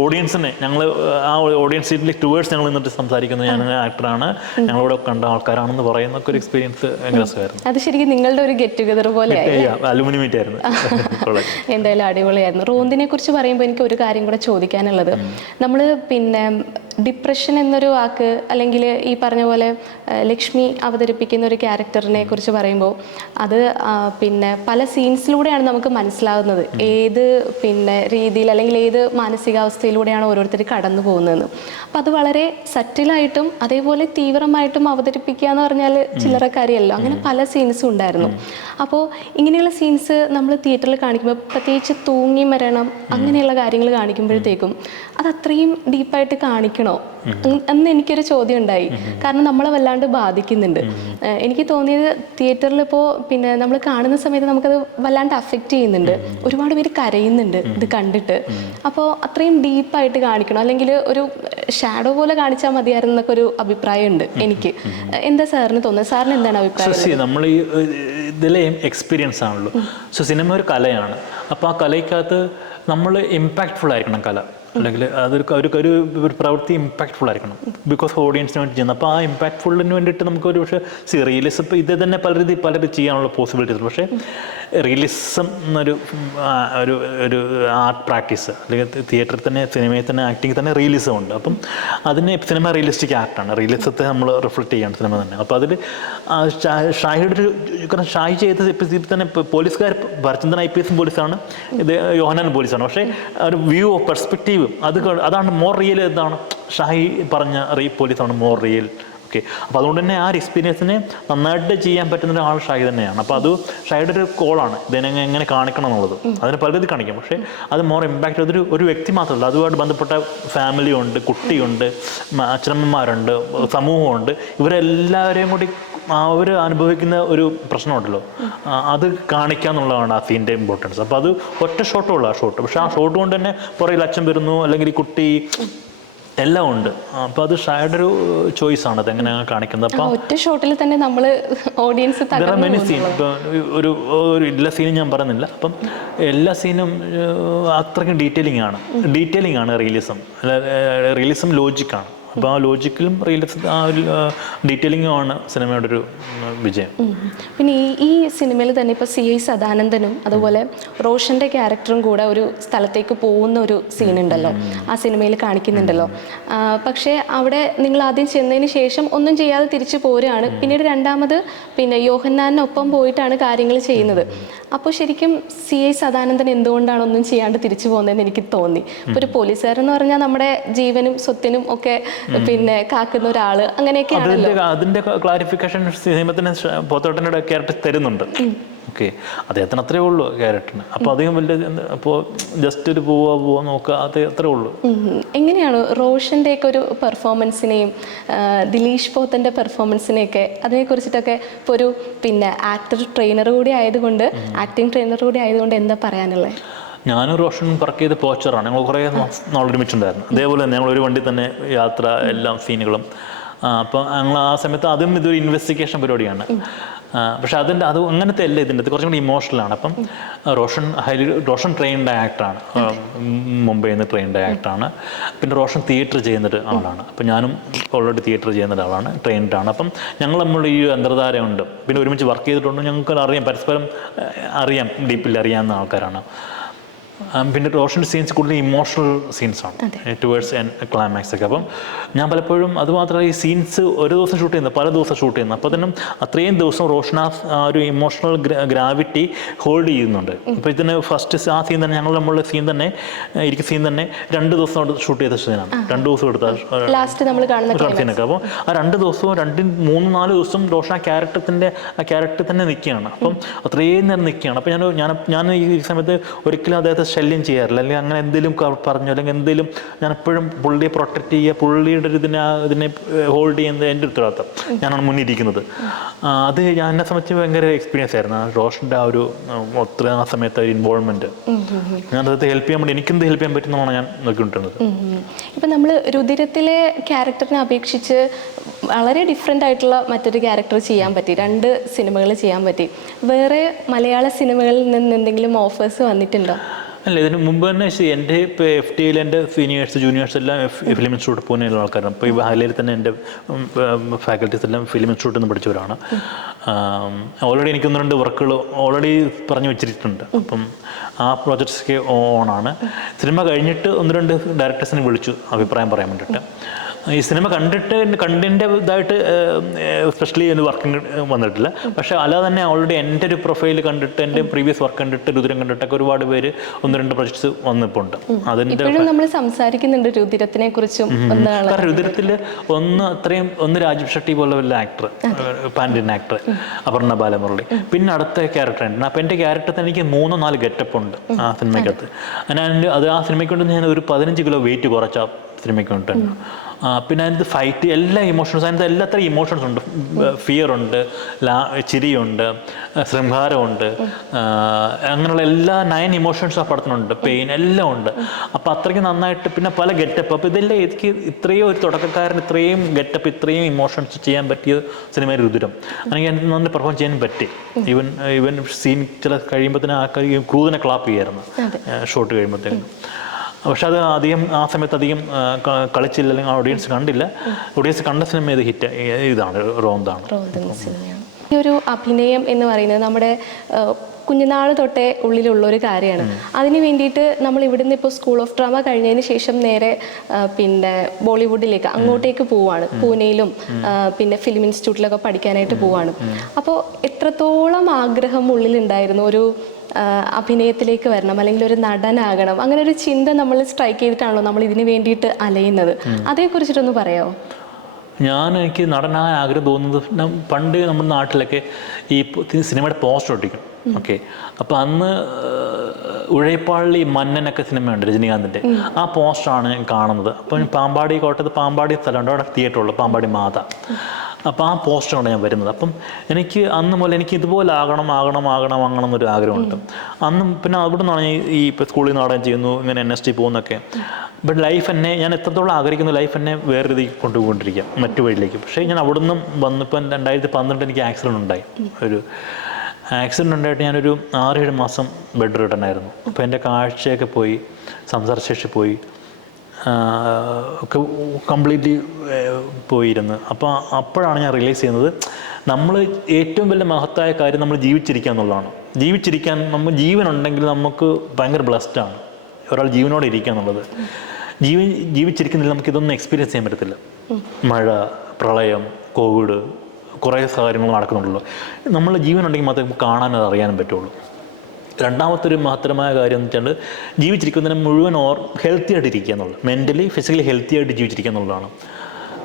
ആ ഓഡിയൻസ് സീറ്റിൽ ടുവേഴ്സ് ഞങ്ങൾ നിന്നിട്ട് സംസാരിക്കുന്നു, ഞാൻ ആക്ടറാണ്, ഞങ്ങളിവിടെ കണ്ട ആൾക്കാരാണെന്ന് പറയുന്ന ഒരു എക്സ്പീരിയൻസ് ഭയങ്കര രസമായിരുന്നു. അത് ശരിക്കും നിങ്ങളുടെ ഒരു ഗെറ്റ് ടുഗദർ പോലെ അലുമിനി മീറ്റ് ആയിരുന്നു. എന്തായാലും അടിപൊളിയായിരുന്നു. റോന്തിനെ കുറിച്ച് പറയുമ്പോൾ എനിക്ക് ഒരു കാര്യം കൂടെ ചോദിക്കാനുള്ളത്, നമ്മൾ പിന്നെ ഡിപ്രഷൻ എന്നൊരു വാക്ക്, അല്ലെങ്കിൽ ഈ പറഞ്ഞ പോലെ ലക്ഷ്മി അവതരിപ്പിക്കുന്ന ഒരു ക്യാരക്ടറിനെ കുറിച്ച് പറയുമ്പോൾ അത് പിന്നെ പല സീൻസിലൂടെയാണ് നമുക്ക് മനസ്സിലാകുന്നത് ഏത് പിന്നെ രീതിയിൽ അല്ലെങ്കിൽ ഏത് മാനസികാവസ്ഥയിലൂടെയാണ് ഓരോരുത്തർ കടന്നു പോകുന്നതെന്ന്. അപ്പം അത് വളരെ സറ്റിലായിട്ടും അതേപോലെ തീവ്രമായിട്ടും അവതരിപ്പിക്കുക എന്ന് പറഞ്ഞാൽ ചില്ലറ കാര്യമല്ലോ. അങ്ങനെ പല സീൻസും ഉണ്ടായിരുന്നു. അപ്പോൾ ഇങ്ങനെയുള്ള സീൻസ് നമ്മൾ തിയേറ്ററിൽ കാണിക്കുമ്പോൾ, പ്രത്യേകിച്ച് തൂങ്ങി മരണം അങ്ങനെയുള്ള കാര്യങ്ങൾ കാണിക്കുമ്പോഴത്തേക്കും അത് അത്രയും ഡീപ്പായിട്ട് കാണിക്കണോ എന്ന് എനിക്കൊരു ചോദ്യം ഉണ്ടായി. കാരണം നമ്മളെ വല്ലാണ്ട് ബാധിക്കുന്നുണ്ട്. എനിക്ക് തോന്നിയത് തിയേറ്ററിൽ ഇപ്പോൾ പിന്നെ നമ്മൾ കാണുന്ന സമയത്ത് നമുക്കത് വല്ലാണ്ട് അഫക്റ്റ് ചെയ്യുന്നുണ്ട്. ഒരുപാട് പേര് കരയുന്നുണ്ട് ഇത് കണ്ടിട്ട്. അപ്പോൾ അത്രയും ഡീപ്പായിട്ട് കാണിക്കണം, അല്ലെങ്കിൽ ഒരു ഷാഡോ പോലെ കാണിച്ചാൽ മതിയായിരുന്നു എന്നൊക്കെ ഒരു അഭിപ്രായമുണ്ട് എനിക്ക്. എന്താ സാറിന് തോന്നുന്നത്? സാറിന് എന്താണ് അഭിപ്രായം? നമ്മൾ ഈ ഇതിലെ എക്സ്പീരിയൻസ് ആണല്ലോ. സോ സിനിമ ഒരു കലയാണ്. അപ്പോൾ ആ കലയ്ക്കകത്ത് നമ്മൾ ഇമ്പാക്റ്റ്ഫുൾ ആയിരിക്കണം കല, അല്ലെങ്കിൽ ഒരു പ്രവൃത്തി ഇമ്പാക്റ്റ്ഫുൾ ആയിരിക്കണം. ബിക്കോസ് ഓഡിയൻസിന് വേണ്ടി ചെയ്യുന്നത്. അപ്പോൾ ആ ഇമ്പാക്റ്റ്ഫുള്ളിന് വേണ്ടിയിട്ട് നമുക്ക് ഒരു പക്ഷേ റിയലിസം ഇപ്പോൾ ഇത് തന്നെ പലരും ചെയ്യാനുള്ള പോസിബിലിറ്റീസ്. പക്ഷേ റിയലിസം എന്നൊരു ഒരു ആർട്ട് പ്രാക്ടീസ്, അല്ലെങ്കിൽ തിയേറ്ററിൽ തന്നെ സിനിമയിൽ തന്നെ ആക്ടിങ് തന്നെ റിയലിസം ഉണ്ട്. അപ്പം അതിന് സിനിമ റിയലിസ്റ്റിക് ആർട്ടാണ്. റിയലിസത്തെ നമ്മൾ റിഫ്ലക്റ്റ് ചെയ്യാണ് സിനിമ തന്നെ. അപ്പോൾ അതിൽ ഷാഹിയുടെ ഒരു കാരണം ഷാഹി ചെയ്ത ഇതിൽ തന്നെ പോലീസുകാർ ഭരചന്ദ്രൻ IPS പോലീസാണ്, ഇത് യോഹനാൻ പോലീസാണ്. പക്ഷേ ഒരു വ്യൂ ഓഫ് പെർസ്പെക്റ്റീവ് അതാണ് മോർ റിയൽ. എന്താണ് ഷാഹി പറഞ്ഞ പോലീസാണ് മോർ റിയൽ. ഓക്കെ, അപ്പോൾ അതുകൊണ്ട് തന്നെ ആ ഒരു എക്സ്പീരിയൻസിനെ നന്നായിട്ട് ചെയ്യാൻ പറ്റുന്ന ഒരാൾ ഷാഹി തന്നെയാണ്. അപ്പോൾ അത് ഷാഹിയുടെ ഒരു കോളാണ് ഇതിനെ എങ്ങനെ കാണിക്കണം എന്നുള്ളത്. അതിന് പലത് കാണിക്കും, പക്ഷേ അത് മോർ ഇമ്പാക്റ്റ് ഒരു വ്യക്തി മാത്രമല്ല, അതുമായിട്ട് ബന്ധപ്പെട്ട ഫാമിലി ഉണ്ട്, കുട്ടിയുണ്ട്, അച്ഛനമ്മമാരുണ്ട്, സമൂഹമുണ്ട്. ഇവരെല്ലാവരെയും കൂടി അവർ അനുഭവിക്കുന്ന ഒരു പ്രശ്നമുണ്ടല്ലോ, അത് കാണിക്കുക എന്നുള്ളതാണ് ആ സീൻ്റെ ഇമ്പോർട്ടൻസ്. അപ്പോൾ അത് ഒറ്റ ഷോട്ടുള്ള ആ ഷോട്ട്, പക്ഷേ ആ ഷോട്ട് കൊണ്ട് തന്നെ പുറകിൽ അച്ഛൻ വരുന്നു, അല്ലെങ്കിൽ കുട്ടി എല്ലാം ഉണ്ട്. അപ്പോൾ അത് ഷായുടെ ഒരു ചോയ്സാണ് അതെങ്ങനെ കാണിക്കുന്നത്. അപ്പോൾ ഒറ്റ ഷോട്ടിൽ തന്നെ നമ്മൾ ഓഡിയൻസ് മെനി സീൻ ഒരു എല്ലാ സീനും ഞാൻ പറയുന്നില്ല. അപ്പം എല്ലാ സീനും അത്രയ്ക്കും ഡീറ്റെയിലിംഗ് ആണ് റിയലിസം ലോജിക്കാണ്. അപ്പോൾ ആ ലോജിക്കലും റിയലിസം ആ ഒരു ഡീറ്റെയിലിംഗും ആണ് സിനിമയുടെ ഒരു വിജയം. പിന്നെ ഈ സിനിമയിൽ തന്നെ ഇപ്പോൾ CI സദാനന്ദനും അതുപോലെ റോഷൻ്റെ ക്യാരക്ടറും കൂടെ ഒരു സ്ഥലത്തേക്ക് പോകുന്ന ഒരു സീനുണ്ടല്ലോ, ആ സിനിമയിൽ കാണിക്കുന്നുണ്ടല്ലോ. പക്ഷേ അവിടെ നിങ്ങൾ ആദ്യം ചെന്നതിന് ശേഷം ഒന്നും ചെയ്യാതെ തിരിച്ചു പോരുകയാണ്. പിന്നീട് രണ്ടാമത് പിന്നെ യോഹന്നാനൊപ്പം പോയിട്ടാണ് കാര്യങ്ങൾ ചെയ്യുന്നത്. അപ്പോൾ ശരിക്കും CI സദാനന്ദൻ എന്തുകൊണ്ടാണ് ഒന്നും ചെയ്യാണ്ട് തിരിച്ചു പോകുന്നതെന്ന് എനിക്ക് തോന്നി. ഇപ്പോൾ ഒരു പോലീസുകാരെന്ന് പറഞ്ഞാൽ നമ്മുടെ ജീവനും സ്വത്തിനും ഒക്കെ പിന്നെ കാക്കുന്ന ഒരാള്, അങ്ങനെയൊക്കെയാണല്ലോ. അതിന്റെ ക്ലാരിഫിക്കേഷൻ സിനിമത്തിന് പോത്തോട്ടൻ്റെ ക്യാരക്ടർ തരുന്നുണ്ട്. ഓക്കെ, അദ്ദേഹത്തിന് അത്രേ ഉള്ളൂ ക്യാരക്ടറിന്. അപ്പോൾ അധികം വലിയ അപ്പോൾ ജസ്റ്റ് ഒരു പോവാ നോക്കുക, അത് അത്രേ ഉള്ളൂ. എങ്ങനെയാണ് റോഷൻ്റെ ഒക്കെ ഒരു പെർഫോമൻസിനെയും ദിലീഷ് പോത്തൻ്റെ പെർഫോമൻസിനെയൊക്കെ അതിനെക്കുറിച്ചിട്ടൊക്കെ ഇപ്പോൾ ഒരു പിന്നെ ആക്ടിങ് ട്രെയിനർ കൂടി ആയതുകൊണ്ട് എന്താ പറയാനുള്ളത്? ഞാനും റോഷൻ വർക്ക് ചെയ്ത് പോച്ചറാണ്. ഞങ്ങൾ കുറേ നാൾ ഒരുമിച്ചുണ്ടായിരുന്നു. അതേപോലെ തന്നെ ഞങ്ങൾ ഒരു വണ്ടി തന്നെ യാത്ര, എല്ലാം സീനുകളും. അപ്പോൾ ഞങ്ങൾ ആ സമയത്ത് അതും ഇതൊരു ഇൻവെസ്റ്റിഗേഷൻ പരിപാടിയാണ്. പക്ഷെ അത് അങ്ങനത്തെ അല്ല ഇതിൻ്റെ, അത് കുറച്ചും കൂടി ഇമോഷണലാണ്. അപ്പം റോഷൻ ട്രെയിൻഡ് ആക്ടറാണ്, മുംബൈയിൽ നിന്ന് ട്രെയിൻഡ് ആക്ടറാണ്. പിന്നെ റോഷൻ തിയേറ്റർ ചെയ്യുന്നൊരു ആളാണ്. അപ്പം ഞാനും ഓൾറെഡി തിയേറ്റർ ചെയ്യുന്ന ഒരാളാണ്, ട്രെയിൻഡാണ്. അപ്പം ഞങ്ങൾ നമ്മൾ ഈ അന്തർധാരയുണ്ട്, പിന്നെ ഒരുമിച്ച് വർക്ക് ചെയ്തിട്ടുണ്ട്. ഞങ്ങൾക്ക് അറിയാം, പരസ്പരം അറിയാം, ഡീപ്പിൽ അറിയാവുന്ന ആൾക്കാരാണ്. പിന്നെ റോഷൻ്റെ സീൻസ് കൂടുതൽ ഇമോഷണൽ സീൻസാണ് ടുവേർഡ്സ് ക്ലൈമാക്സ് ഒക്കെ. അപ്പം ഞാൻ പലപ്പോഴും അതുമാത്രമല്ല, ഈ സീൻസ് ഒരു ദിവസം ഷൂട്ട് ചെയ്യുന്നത്, പല ദിവസം ഷൂട്ട് ചെയ്യുന്നത്. അപ്പോൾ തന്നെ അത്രയും ദിവസം റോഷൻ ആ ഒരു ഇമോഷണൽ ഗ്രാവിറ്റി ഹോൾഡ് ചെയ്യുന്നുണ്ട്. അപ്പോൾ ഇതിന് ഫസ്റ്റ് ആ സീൻ തന്നെ, നമ്മളുടെ സീൻ തന്നെ ഇരിക്കുന്ന സീൻ തന്നെ 2 ദിവസം ഷൂട്ട് ചെയ്ത സീനാണ്. 2 ദിവസം എടുത്ത സീനൊക്കെ. അപ്പോൾ ആ 2 ദിവസവും 3-4 ദിവസം റോഷൻ ആ ക്യാരക്ടർ തന്നെ നിൽക്കുകയാണ്. അപ്പം അത്രയും നേരം നിൽക്കുകയാണ്. അപ്പോൾ ഞാൻ ഈ സമയത്ത് ഒരിക്കലും അദ്ദേഹത്തെ ശല്യം ചെയ്യാറില്ല, അല്ലെങ്കിൽ അങ്ങനെ എന്തെങ്കിലും പറഞ്ഞു, അല്ലെങ്കിൽ എന്തെങ്കിലും ഞാൻ എപ്പോഴും പുള്ളിയെ പ്രൊട്ടക്റ്റ് ചെയ്യുക, പുള്ളിയുടെ ഇതിനെ ഹോൾഡ് ചെയ്യുന്നത് എൻ്റെ ഉത്തരവാദിത്തം. ഞാനാണ് മുന്നിരിക്കുന്നത്. അത് എന്നെ സംബന്ധിച്ച് ഭയങ്കര എക്സ്പീരിയൻസ് ആയിരുന്നു. റോഷൻ്റെ ആ ഒരു ആ സമയത്ത് ഒരു ഇൻവോൾവ്മെൻറ്റ്. ഞാൻ അദ്ദേഹത്തെ ഹെൽപ്പ് ചെയ്യാൻ വേണ്ടി എനിക്കെന്ത് ഹെൽപ്പ് ചെയ്യാൻ പറ്റുന്നതാണ് ഞാൻ നോക്കിക്കൊണ്ടിരുന്നത്. ഇപ്പം നമ്മൾ രുതിരത്തിലെ ക്യാരക്ടറിനെ അപേക്ഷിച്ച് വളരെ ഡിഫറെൻ്റ് ആയിട്ടുള്ള മറ്റൊരു ക്യാരക്ടർ ചെയ്യാൻ പറ്റി, 2 സിനിമകൾ ചെയ്യാൻ പറ്റി. വേറെ മലയാള സിനിമകളിൽ നിന്ന് എന്തെങ്കിലും ഓഫേഴ്സ് വന്നിട്ടുണ്ടോ? അല്ല, ഇതിന് മുമ്പ് തന്നെ എൻ്റെ ഇപ്പോൾ FTയിൽ എൻ്റെ സീനിയേഴ്സ് ജൂനിയേഴ്സ് എല്ലാം ഫിലിം ഇൻസ്റ്റിറ്റ്യൂട്ട് പൂനെയിലുള്ള ആൾക്കാരാണ്. ഇപ്പോൾ ഈ ഹൈലയിൽ തന്നെ എൻ്റെ ഫാക്കൽറ്റീസ് എല്ലാം ഫിലിം ഇൻസ്റ്റിറ്റ്യൂട്ടിൽ നിന്ന് പഠിച്ചവരാണ്. ഓൾറെഡി എനിക്ക് 1-2 വർക്കുകൾ ഓൾറെഡി പറഞ്ഞു വെച്ചിട്ടുണ്ട്. അപ്പം ആ പ്രോജക്ട്സൊക്കെ ഓണാണ്. സിനിമ കഴിഞ്ഞിട്ട് 1-2 ഡയറക്ടേഴ്സിനെ വിളിച്ചു അഭിപ്രായം പറയാൻ വേണ്ടിയിട്ട്. ഈ സിനിമ കണ്ടിൻ്റെ ഇതായിട്ട് സ്പെഷ്യലി ഒരു വർക്കിംഗ് വന്നിട്ടില്ല. പക്ഷേ അല്ലാതെ തന്നെ ഓൾറെഡി എൻ്റെ ഒരു പ്രൊഫൈൽ കണ്ടിട്ട്, എൻ്റെ പ്രീവിയസ് വർക്ക് കണ്ടിട്ട്, രുദ്രം കണ്ടിട്ടൊക്കെ ഒരുപാട് പേര് 1-2 പ്രൊജക്ട്സ് വന്നിട്ടുണ്ട്. അതിൻ്റെ നമ്മൾ സംസാരിക്കുന്നുണ്ട് രുദ്രത്തിനെ കുറിച്ചും. കാരണം രുദ്രത്തിൽ ഒന്ന് രാജീവ് ഷെട്ടി പോലെ വല്ല ആക്ടർ, പാൻഡ്യൻ ആക്ടർ, അപർണ ബാലമുരളി, പിന്നെ അടുത്ത ക്യാരക്ടർ ഉണ്ട്. അപ്പം എൻ്റെ ക്യാരക്ടർ എനിക്ക് 3-4 ഗെറ്റപ്പ് ഉണ്ട് ആ സിനിമയ്ക്കകത്ത്. ആ സിനിമയ്ക്ക് കൊണ്ട് ഞാൻ ഒരു 15 കിലോ വെയിറ്റ് കുറച്ച സിനിമയ്ക്ക് കൊണ്ടുണ്ട്. പിന്നെ അതിനകത്ത് ഫൈറ്റ്, എല്ലാ ഇമോഷൻസ്, അതിനകത്ത് എല്ലാത്തരം ഇമോഷൻസ് ഉണ്ട്. ഫിയർ ഉണ്ട്, ചിരിയുണ്ട്, ശൃംഗാരമുണ്ട്, അങ്ങനെയുള്ള എല്ലാ 9 ഇമോഷൻസും ആ പടത്തിനുണ്ട്. പെയിൻ എല്ലാം ഉണ്ട്. അപ്പോൾ അത്രയ്ക്ക് നന്നായിട്ട്, പിന്നെ പല ഗെറ്റപ്പ്. അപ്പോൾ ഇതെല്ലാം എനിക്ക് ഇത്രയും ഒരു തുടക്കക്കാരൻ ഇത്രയും ഗെറ്റപ്പ്, ഇത്രയും ഇമോഷൻസ് ചെയ്യാൻ പറ്റിയ സിനിമയിൽ രുദ്രം. എനിക്ക് എനിക്ക് നന്നായി പെർഫോം ചെയ്യാൻ പറ്റി. ഈവൻ സീൻ ചില കഴിയുമ്പോഴത്തേനും ആൾക്കാർ ക്രൂദിനെ ക്ലാപ്പ് ചെയ്യായിരുന്നു ഷോട്ട് കഴിയുമ്പോഴത്തേക്കും. പക്ഷെ അത് ആ സമയത്ത് അധികം കളിച്ചില്ല, അല്ലെങ്കിൽ ഓഡിയൻസ് കണ്ടില്ല. ഓഡിയൻസ് കണ്ട സിനിമ ഇതാണ് റോന്താണ്. ഈ ഒരു അഭിനയം എന്ന് പറയുന്നത് നമ്മുടെ കുഞ്ഞുനാൾ തൊട്ടേ ഉള്ളിലുള്ള ഒരു കാര്യമാണ്. അതിന് വേണ്ടിയിട്ട് നമ്മൾ ഇവിടുന്ന് ഇപ്പോൾ സ്കൂൾ ഓഫ് ഡ്രാമ കഴിഞ്ഞതിന് ശേഷം നേരെ പിന്നെ ബോളിവുഡിലേക്ക് അങ്ങോട്ടേക്ക് പോവാണ്. പൂനെയിലും പിന്നെ ഫിലിം ഇൻസ്റ്റിറ്റ്യൂട്ടിലൊക്കെ പഠിക്കാനായിട്ട് പോവാണ്. അപ്പോൾ എത്രത്തോളം ആഗ്രഹം ഉള്ളിലുണ്ടായിരുന്നു ഒരു അഭിനയത്തിലേക്ക് വരണം, അല്ലെങ്കിൽ ഒരു നടനാകണം, അങ്ങനെ ഒരു ചിന്ത നമ്മൾ സ്ട്രൈക്ക് ചെയ്തിട്ടാണല്ലോ നമ്മൾ ഇതിന് വേണ്ടിയിട്ട് അലയുന്നത്? അതേക്കുറിച്ചിട്ടൊന്ന് പറയാമോ? എനിക്ക് നടനായ ആഗ്രഹം തോന്നുന്നത്, പണ്ട് നമ്മുടെ നാട്ടിലൊക്കെ ഈ സിനിമയുടെ പോസ്റ്റർ ഒട്ടിക്കും. ഓക്കെ, അപ്പോൾ അന്ന് ഉഴയപ്പാളി മന്നനൊക്കെ സിനിമയുണ്ട് രജനീകാന്തിൻ്റെ. ആ പോസ്റ്ററാണ് ഞാൻ കാണുന്നത്. അപ്പം കോട്ടയത്ത് പാമ്പാടി സ്ഥലമുണ്ട്, അവിടെ തിയേറ്ററുള്ളൂ, പാമ്പാടി മാത. അപ്പോൾ ആ പോസ്റ്ററാണ് ഞാൻ വരുന്നത്. അപ്പം എനിക്ക് അന്ന് മുതൽ എനിക്ക് ഇതുപോലെ ആകണം എന്നൊരു ആഗ്രഹമുണ്ട്. അന്നും പിന്നെ അവിടെ നിന്നാണ് ഈ ഇപ്പോൾ സ്കൂളിൽ നാടകം ചെയ്യുന്നു, ഇങ്ങനെ NST പോകുന്നൊക്കെ. ബട്ട് ലൈഫ് എന്നെ, ഞാൻ എത്രത്തോളം ആഗ്രഹിക്കുന്ന ലൈഫ് എന്നെ വേറെ രീതിക്ക് കൊണ്ടുപോയിക്കൊണ്ടിരിക്കുക, മറ്റു വഴിയിലേക്ക്. പക്ഷേ ഞാൻ അവിടെ നിന്നും വന്നിപ്പം 2012 എനിക്ക് ആക്സിഡൻറ്റ് ഉണ്ടായി. ഒരു ആക്സിഡൻറ്റ് ഉണ്ടായിട്ട് ഞാനൊരു 6-7 മാസം ബെഡ് റിട്ടൺ ആയിരുന്നു. അപ്പോൾ എൻ്റെ കാഴ്ചയൊക്കെ പോയി, സംസാരശേഷി പോയി, ഒക്കെ കംപ്ലീറ്റ്ലി പോയിരുന്നു. അപ്പോൾ അപ്പോഴാണ് ഞാൻ റിയലൈസ് ചെയ്യുന്നത്, നമ്മൾ ഏറ്റവും വലിയ മഹത്തായ കാര്യം നമ്മൾ ജീവിച്ചിരിക്കുക എന്നുള്ളതാണ്. നമ്മൾ ജീവനുണ്ടെങ്കിൽ നമുക്ക് ഭയങ്കര ബ്ലെസ്ഡാണ്. ഒരാൾ ജീവനോടെ ഇരിക്കുക എന്നുള്ളത്. ജീവിച്ചിരിക്കുന്നില്ല നമുക്കിതൊന്നും എക്സ്പീരിയൻസ് ചെയ്യാൻ പറ്റത്തില്ല. മഴ, പ്രളയം, കോവിഡ്, കുറേ കാര്യങ്ങൾ നടക്കുന്നുണ്ടല്ലോ. നമ്മൾ ജീവനുണ്ടെങ്കിൽ മാത്രമേ കാണാനും അറിയാനും പറ്റുള്ളൂ. രണ്ടാമത്തെ ഒരു മഹത്തരമായ കാര്യം എന്ന് വെച്ചാൽ ജീവിച്ചിരിക്കുന്നതിന് മുഴുവൻ ഹെൽത്തി ആയിട്ടിരിക്കുക എന്നുള്ളത്, മെൻ്റലി ഫിസിക്കലി ഹെൽത്തി ആയിട്ട് ജീവിച്ചിരിക്കുക എന്നുള്ളതാണ്.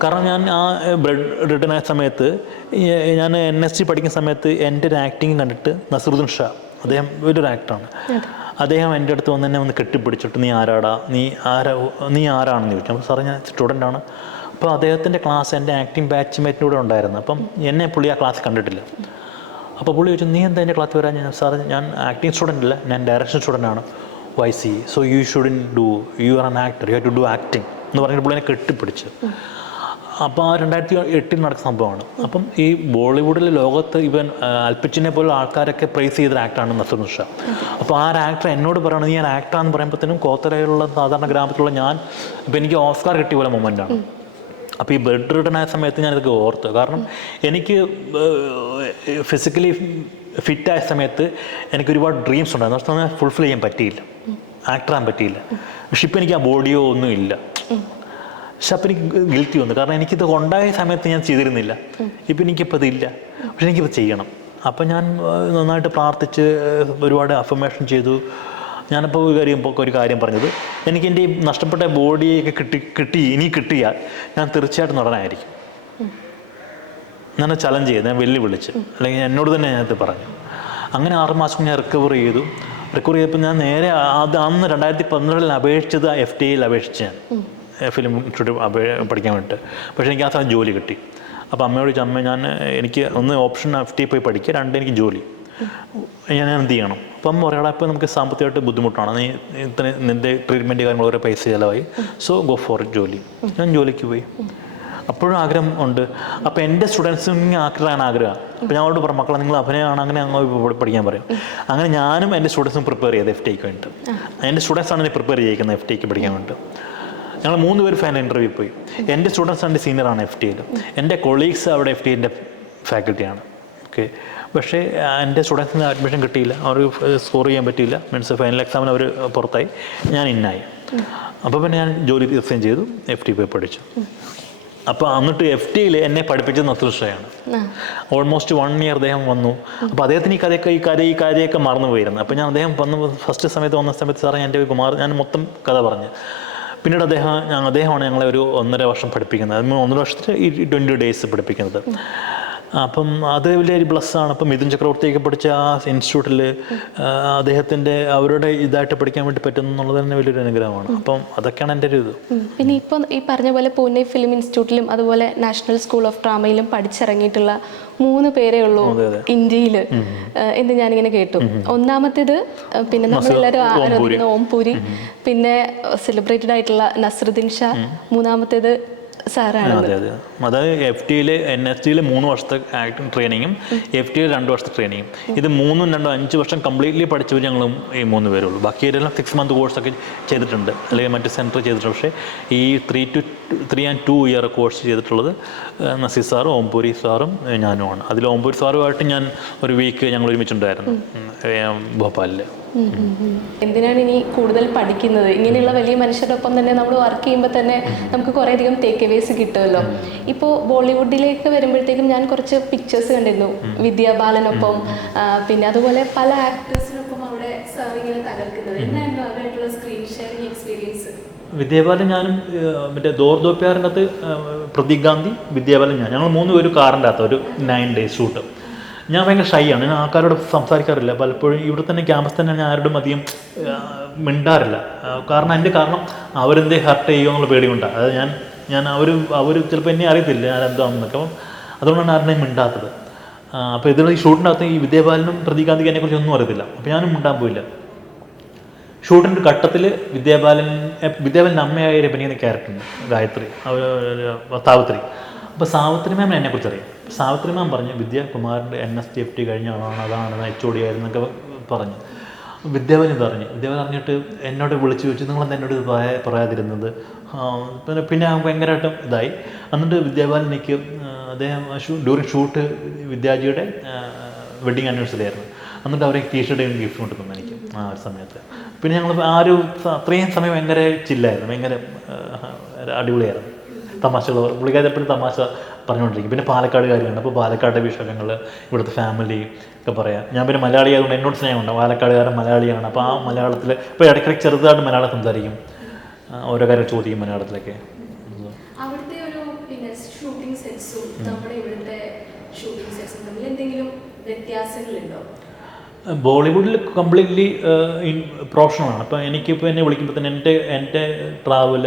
കാരണം ഞാൻ ആ ബ്ലഡ് റിട്ടേൺ ആയ സമയത്ത്, ഞാൻ NST പഠിക്കുന്ന സമയത്ത് എൻ്റെ ഒരു ആക്ടിങ് കണ്ടിട്ട് നസറുദ്ദീൻ ഷാ, അദ്ദേഹം വലിയൊരു ആക്ടറാണ്, അദ്ദേഹം എൻ്റെ അടുത്ത് വന്ന് കെട്ടിപ്പിടിച്ചിട്ട് നീ ആരാണെന്ന് ചോദിച്ചു. അപ്പോൾ സാറേ ഞാൻ സ്റ്റുഡൻ്റാണ്. അപ്പോൾ അദ്ദേഹത്തിൻ്റെ ക്ലാസ് എൻ്റെ ആക്ടിങ് ബാച്ച്മേറ്റിൻ്റെ കൂടെ ഉണ്ടായിരുന്നു. അപ്പം എന്നെ പുള്ളി ആ ക്ലാസ് കണ്ടിട്ടില്ല. അപ്പോൾ പുള്ളി ചോദിച്ചു, നീ എന്താ എൻ്റെ ക്ലാസ് വരാൻ? സാറ് ഞാൻ ആക്ടിങ് സ്റ്റുഡൻ്റ് അല്ല, ഞാൻ direction സ്റ്റുഡൻ്റാണ്. YC, so you shouldn't do, you are an actor, you have to do acting എന്ന് പറഞ്ഞിട്ട് പുള്ളിനെ കെട്ടിപ്പിടിച്ച്. അപ്പോൾ ആ 2008 നടക്കുന്ന സംഭവമാണ്. അപ്പം ഈ ബോളിവുഡിലെ ലോകത്ത് ഇവൻ അൽപച്ചിനെ പോലുള്ള ആൾക്കാരൊക്കെ പ്രൈസ് ചെയ്തൊരു ആക്ടറാണ് നസീറുദ്ദീൻ ഷാ. അപ്പോൾ ആ ഒരു ആക്ടർ എന്നോട് പറയണത് ഞാൻ ആക്ടറാന്ന് പറയുമ്പോഴത്തേനും കോത്തരയിലുള്ള സാധാരണ ഗ്രാമത്തിലുള്ള ഞാൻ, ഇപ്പോൾ എനിക്ക് ഓസ്കാർ കിട്ടിയ പോലെ മൊമെൻ്റാണ്. അപ്പോൾ ഈ ബെഡ് റിട്ടൺ ആയ സമയത്ത് ഞാനിതൊക്കെ ഓർത്ത്, കാരണം എനിക്ക് ഫിസിക്കലി ഫിറ്റായ സമയത്ത് എനിക്ക് ഒരുപാട് ഡ്രീംസ് ഉണ്ടായിരുന്നു. പക്ഷേ ഫുൾഫിൽ ചെയ്യാൻ പറ്റിയില്ല, ആക്ടറാൻ പറ്റിയില്ല. പക്ഷെ ഇപ്പം എനിക്ക് ആ ബോഡിയോ ഒന്നും ഇല്ല. പക്ഷെ അപ്പം എനിക്ക് ഗിൽറ്റി വന്നു, കാരണം എനിക്കിത് ഉണ്ടായ സമയത്ത് ഞാൻ ചെയ്തിരുന്നില്ല. ഇപ്പം എനിക്കിപ്പോൾ ഇതില്ല, പക്ഷെ എനിക്കിപ്പോൾ ചെയ്യണം. അപ്പം ഞാൻ നന്നായിട്ട് പ്രാർത്ഥിച്ച് ഒരുപാട് അഫർമേഷൻ ചെയ്തു. ഞാനിപ്പോൾ ഒരു കാര്യം പറഞ്ഞത്, എനിക്ക് എൻ്റെ ഈ നഷ്ടപ്പെട്ട ബോഡിയൊക്കെ ഇനി കിട്ടിയാൽ ഞാൻ തീർച്ചയായിട്ടും നടനായിരിക്കും. ഞാൻ ചലഞ്ച് ചെയ്ത്, ഞാൻ വെല്ലുവിളിച്ച്, അല്ലെങ്കിൽ എന്നോട് തന്നെ ഞാനത് പറഞ്ഞു. അങ്ങനെ 6 മാസം ഞാൻ റിക്കവർ ചെയ്തപ്പോൾ ഞാൻ നേരെ അന്ന് 2012 അപേക്ഷിച്ചത് FTA അപേക്ഷിച്ച് ഞാൻ ഫിലിം ഇൻസ്റ്റിറ്റ്യൂട്ട് പഠിക്കാൻ വേണ്ടിയിട്ട്. പക്ഷേ എനിക്ക് ആ സമയം ജോലി കിട്ടി. അപ്പോൾ അമ്മയോട് ചോദിച്ചു, അമ്മ എനിക്ക് ഒന്ന് ഓപ്ഷൻ FTA പോയി പഠിക്കുക, 2 എനിക്ക് ജോലി, ഞാൻ എന്ത് ചെയ്യണം? അപ്പം ഒരാളെ ഇപ്പോൾ നമുക്ക് സാമ്പത്തികമായിട്ട് ബുദ്ധിമുട്ടാണ്, നീ നിൻ്റെ ട്രീറ്റ്മെൻറ്റ് കാര്യങ്ങൾ ഓരോ പൈസ ചിലവായി, സോ ഗോ ഫോർ ജോലി. ഞാൻ ജോലിക്ക് പോയി. അപ്പോഴും ആഗ്രഹം ഉണ്ട്. അപ്പോൾ എൻ്റെ സ്റ്റുഡൻസിന് ആക്ടറാണ് ആഗ്രഹം. അപ്പോൾ ഞാൻ അവരോട് പറഞ്ഞു, മക്കളെ നിങ്ങൾ അഭിനയമാണ്, അങ്ങനെ അങ്ങ് പഠിക്കാൻ പറയും. അങ്ങനെ ഞാനും എൻ്റെ സ്റ്റുഡൻസും പ്രിപ്പയർ ചെയ്ത് FTAക്ക് വേണ്ടിയിട്ട്. എൻ്റെ സ്റ്റുഡൻസാണ് എന്നെ പ്രിപ്പയർ ചെയ്യിക്കുന്നത് FTAക്ക് പഠിക്കാൻ വേണ്ടിയിട്ട്. ഞങ്ങൾ 3 പേര് ഫൈനൽ ഇൻ്റർവ്യൂ പോയി. എൻ്റെ സ്റ്റുഡൻസ് എൻ്റെ സീനിയറാണ് FTAയിൽ, എൻ്റെ കൊളീഗ്സ് അവിടെ FTAൻ്റെ ഫാക്കൽറ്റിയാണ്. ഓക്കെ, പക്ഷേ എൻ്റെ സ്റ്റുഡൻസിന് അഡ്മിഷൻ കിട്ടിയില്ല, അവർക്ക് സ്കോർ ചെയ്യാൻ പറ്റിയില്ല. മീൻസ് ഫൈനൽ എക്സാമിന് അവർ പുറത്തായി, ഞാൻ ഇന്നായി. അപ്പോൾ പിന്നെ ഞാൻ ജോലി റിസൈൻ ചെയ്തു, FTA പോയി പഠിച്ചു. അപ്പോൾ എന്നിട്ട് FTAയിൽ എന്നെ പഠിപ്പിച്ചത് നസീറുദ്ദീൻ ഷായാണ്. ഓൾമോസ്റ്റ് 1 ഇയർ അദ്ദേഹം വന്നു. അപ്പോൾ അദ്ദേഹത്തിന് ഈ കാര്യമൊക്കെ മറന്നു പോയിരുന്നു. അപ്പോൾ ഞാൻ അദ്ദേഹം വന്ന ഫസ്റ്റ് സമയത്ത് വന്ന സമയത്ത് സാറേ എൻ്റെ ഞാൻ മൊത്തം കഥ പറഞ്ഞു. പിന്നീട് അദ്ദേഹമാണ് ഞങ്ങളെ ഒരു 1.5 വർഷം പഠിപ്പിക്കുന്നത്. 1.5 വർഷത്തിൽ ഈ 20 ഡേയ്സ് പഠിപ്പിക്കുന്നത്. അപ്പം അത് വലിയൊരു ബ്ലസ്സാണ്. അപ്പം മിഥുൻ ചക്രവർത്തിയൊക്കെ പഠിച്ച ആ ഇൻസ്റ്റിറ്റ്യൂട്ടിൽ അദ്ദേഹത്തിൻ്റെ അവരുടെ ഇതായിട്ട് പഠിക്കാൻ വേണ്ടി പറ്റുന്നു എന്നുള്ളത് തന്നെ വലിയൊരു അനുഗ്രഹമാണ്. അപ്പം അതൊക്കെയാണ് എൻ്റെ ഒരു ഇത്. പിന്നെ ഇപ്പോൾ ഈ പറഞ്ഞ പോലെ പൂനെ ഫിലിം ഇൻസ്റ്റിറ്റ്യൂട്ടിലും അതുപോലെ നാഷണൽ സ്കൂൾ ഓഫ് ഡ്രാമയിലും പഠിച്ചിറങ്ങിയിട്ടുള്ള 3 പേരേ ഉള്ളൂ ഇന്ത്യയിൽ എന്ന് ഞാനിങ്ങനെ കേട്ടു. ഒന്നാമത്തേത് പിന്നെ നമ്മളെല്ലാവരും ആരാധിക്കുന്ന ഓംപുരി, പിന്നെ സെലിബ്രേറ്റഡ് ആയിട്ടുള്ള നസീറുദ്ദീൻ ഷാ, മൂന്നാമത്തേത് സാറാണ്. അതായത് FTAയിൽ NSTയിൽ 3 വർഷത്തെ ആക്ടിങ് ട്രെയിനിങ്ങും FTAയിൽ 2 വർഷത്തെ ട്രെയിനിങ്ങും. ഇത് 3 2 5 വർഷം കംപ്ലീറ്റ്ലി പഠിച്ചവർ ഞങ്ങളും ഈ 3 പേരുള്ളൂ. ബാക്കി എല്ലാം 6 മന്ത് കോഴ്സൊക്കെ ചെയ്തിട്ടുണ്ട്, അല്ലെങ്കിൽ മറ്റ് സെൻറ്റർ ചെയ്തിട്ടുണ്ട്. പക്ഷേ ഈ 3 and 2 ഇയർ കോഴ്സ് ചെയ്തിട്ടുള്ളത് നസീർ സാറും ഓംപുരി സാറും ഞാനുമാണ്. അതിൽ ഓംപുരി സാറുമായിട്ട് ഞാൻ ഒരു വീക്ക് ഞങ്ങൾ ഒരുമിച്ചുണ്ടായിരുന്നു ഭോപ്പാലിൽ. എന്തിനാണ് ഇനി കൂടുതൽ പഠിക്കുന്നത്? ഇങ്ങനെയുള്ള വലിയ മനുഷ്യരുടെ ഒപ്പം തന്നെ നമ്മൾ വർക്ക് ചെയ്യുമ്പോൾ തന്നെ നമുക്ക് കുറേയധികം ടേക്ക് അവേസ് കിട്ടുമല്ലോ. ഇപ്പോൾ ബോളിവുഡിലേക്ക് വരുമ്പോഴത്തേക്കും ഞാൻ കുറച്ച് പിക്ചേഴ്സ് കണ്ടിരുന്നു വിദ്യാബാലനൊപ്പം, പിന്നെ അതുപോലെ പല ആക്ടേഴ്സിനൊപ്പം അവിടെ സാർ ഇങ്ങനെ തകർക്കുന്നത്. എന്നായിരുന്നു അവരായിട്ടുള്ള സ്ക്രീൻ ഷെയറിംഗ് എക്സ്പീരിയൻസ്? വിദ്യാബാലൻ ഞാനും മറ്റേ ദോർ ദോ പ്യാറിൻ്റെ അകത്ത് പ്രതീക് ഗാന്ധി, വിദ്യാബാലൻ ഞങ്ങൾ 3 പേരും കാറിൻ്റെ അകത്ത് ഒരു 9 days ഷൂട്ട്. ഞാൻ ഭയങ്കര ഷൈ ആണ്, ഞാൻ ആൾക്കാരോട് സംസാരിക്കാറില്ല. പലപ്പോഴും ഇവിടെ തന്നെ ക്യാമ്പസ് തന്നെ ഞാൻ ആരോടും അധികം മിണ്ടാറില്ല. കാരണം അവരെന്തേ ഹർട്ട് ചെയ്യുമോ എന്നുള്ള പേടി കൊണ്ടാണ്. അതായത് ഞാൻ അവർ ചിലപ്പോൾ എന്നെ അറിയത്തില്ല ഞാൻ എന്താണെന്നൊക്കെ. അപ്പം അതുകൊണ്ടാണ് ആരുടെയും മിണ്ടാത്തത്. അപ്പോൾ ഇതിൽ ഈ ഷൂട്ടിൻ്റെ അകത്ത് ഈ വിദ്യാബാലനും പ്രതീക് ഗാന്ധിക്ക് എന്നെക്കുറിച്ച് ഒന്നും അറിയത്തില്ല. അപ്പോൾ ഞാനും മിണ്ടാൻ പോയില്ല. ഷൂട്ടിൻ്റെ ഘട്ടത്തിൽ വിദ്യാബാലൻ്റെ അമ്മയായി അഭിനയിക്കുന്ന ക്യാരക്ടറുണ്ട് ഗായത്രി, സാവിത്രി. അപ്പോൾ സാവിത്രി മാമിനെ എന്നെക്കുറിച്ച് അറിയാം. സാവിത്രി മാം പറഞ്ഞു വിദ്യാകുമാറിൻ്റെ NST കഴിഞ്ഞ ആളാണ്, അതാണ് HOD ആയിരുന്നൊക്കെ പറഞ്ഞു. വിദ്യാബാലൻ അറിഞ്ഞിട്ട് എന്നോട് വിളിച്ച് ചോദിച്ചു, നിങ്ങളെന്താ എന്നോട് ഇത് പറയാതിരുന്നത്? പിന്നെ ഭയങ്കരമായിട്ടും ഇതായി. എന്നിട്ട് വിദ്യാബാലൻ എനിക്ക് അദ്ദേഹം ഡ്യൂറിങ് ഷൂട്ട് വിദ്യാജിയുടെ വെഡിങ് ആനിവേഴ്സറി ആയിരുന്നു. എന്നിട്ട് അവരെ ടീഷർട്ടും ഗിഫ്റ്റ് കൊണ്ടുവന്നു എനിക്ക് ആ ഒരു സമയത്ത്. പിന്നെ ഞങ്ങൾ അത്രയും സമയം ഭയങ്കര ചില്ലായിരുന്നു, ഭയങ്കര അടിപൊളിയായിരുന്നു. തമാശകൾ പുള്ളിക്കാരി എപ്പോഴും തമാശ പറഞ്ഞുകൊണ്ടിരിക്കും. പിന്നെ പാലക്കാട് കാര്യമുണ്ട്. അപ്പോൾ പാലക്കാട് വിഷയങ്ങൾ, ഇവിടുത്തെ ഫാമിലി ഒക്കെ പറയാം. ഞാൻ പിന്നെ മലയാളി ആയതുകൊണ്ട് എന്നോട് സ്നേഹമുണ്ട്. പാലക്കാടുകാരൻ മലയാളിയാണ്. അപ്പോൾ ആ മലയാളത്തിൽ ഇപ്പോൾ ഇടയ്ക്കിടയ്ക്ക് ചെറുതായിട്ട് മലയാളം സംസാരിക്കും, ഓരോ കാര്യം ചോദിക്കും മലയാളത്തിലൊക്കെ. അവിടുത്തെ ഒരു പിന്നെ ഷൂട്ടിംഗ് സെറ്റ്സും നമ്മുടെ ഇവിടുത്തെ ഷൂട്ടിംഗ് സെറ്റ്സും തമ്മിൽ എന്തെങ്കിലും വ്യത്യാസങ്ങളുണ്ടോ? ബോളിവുഡിൽ കംപ്ലീറ്റ്ലി പ്രൊഫഷണലാണ്. അപ്പോൾ എനിക്കിപ്പോൾ എന്നെ വിളിക്കുമ്പോൾ തന്നെ എൻ്റെ ട്രാവൽ,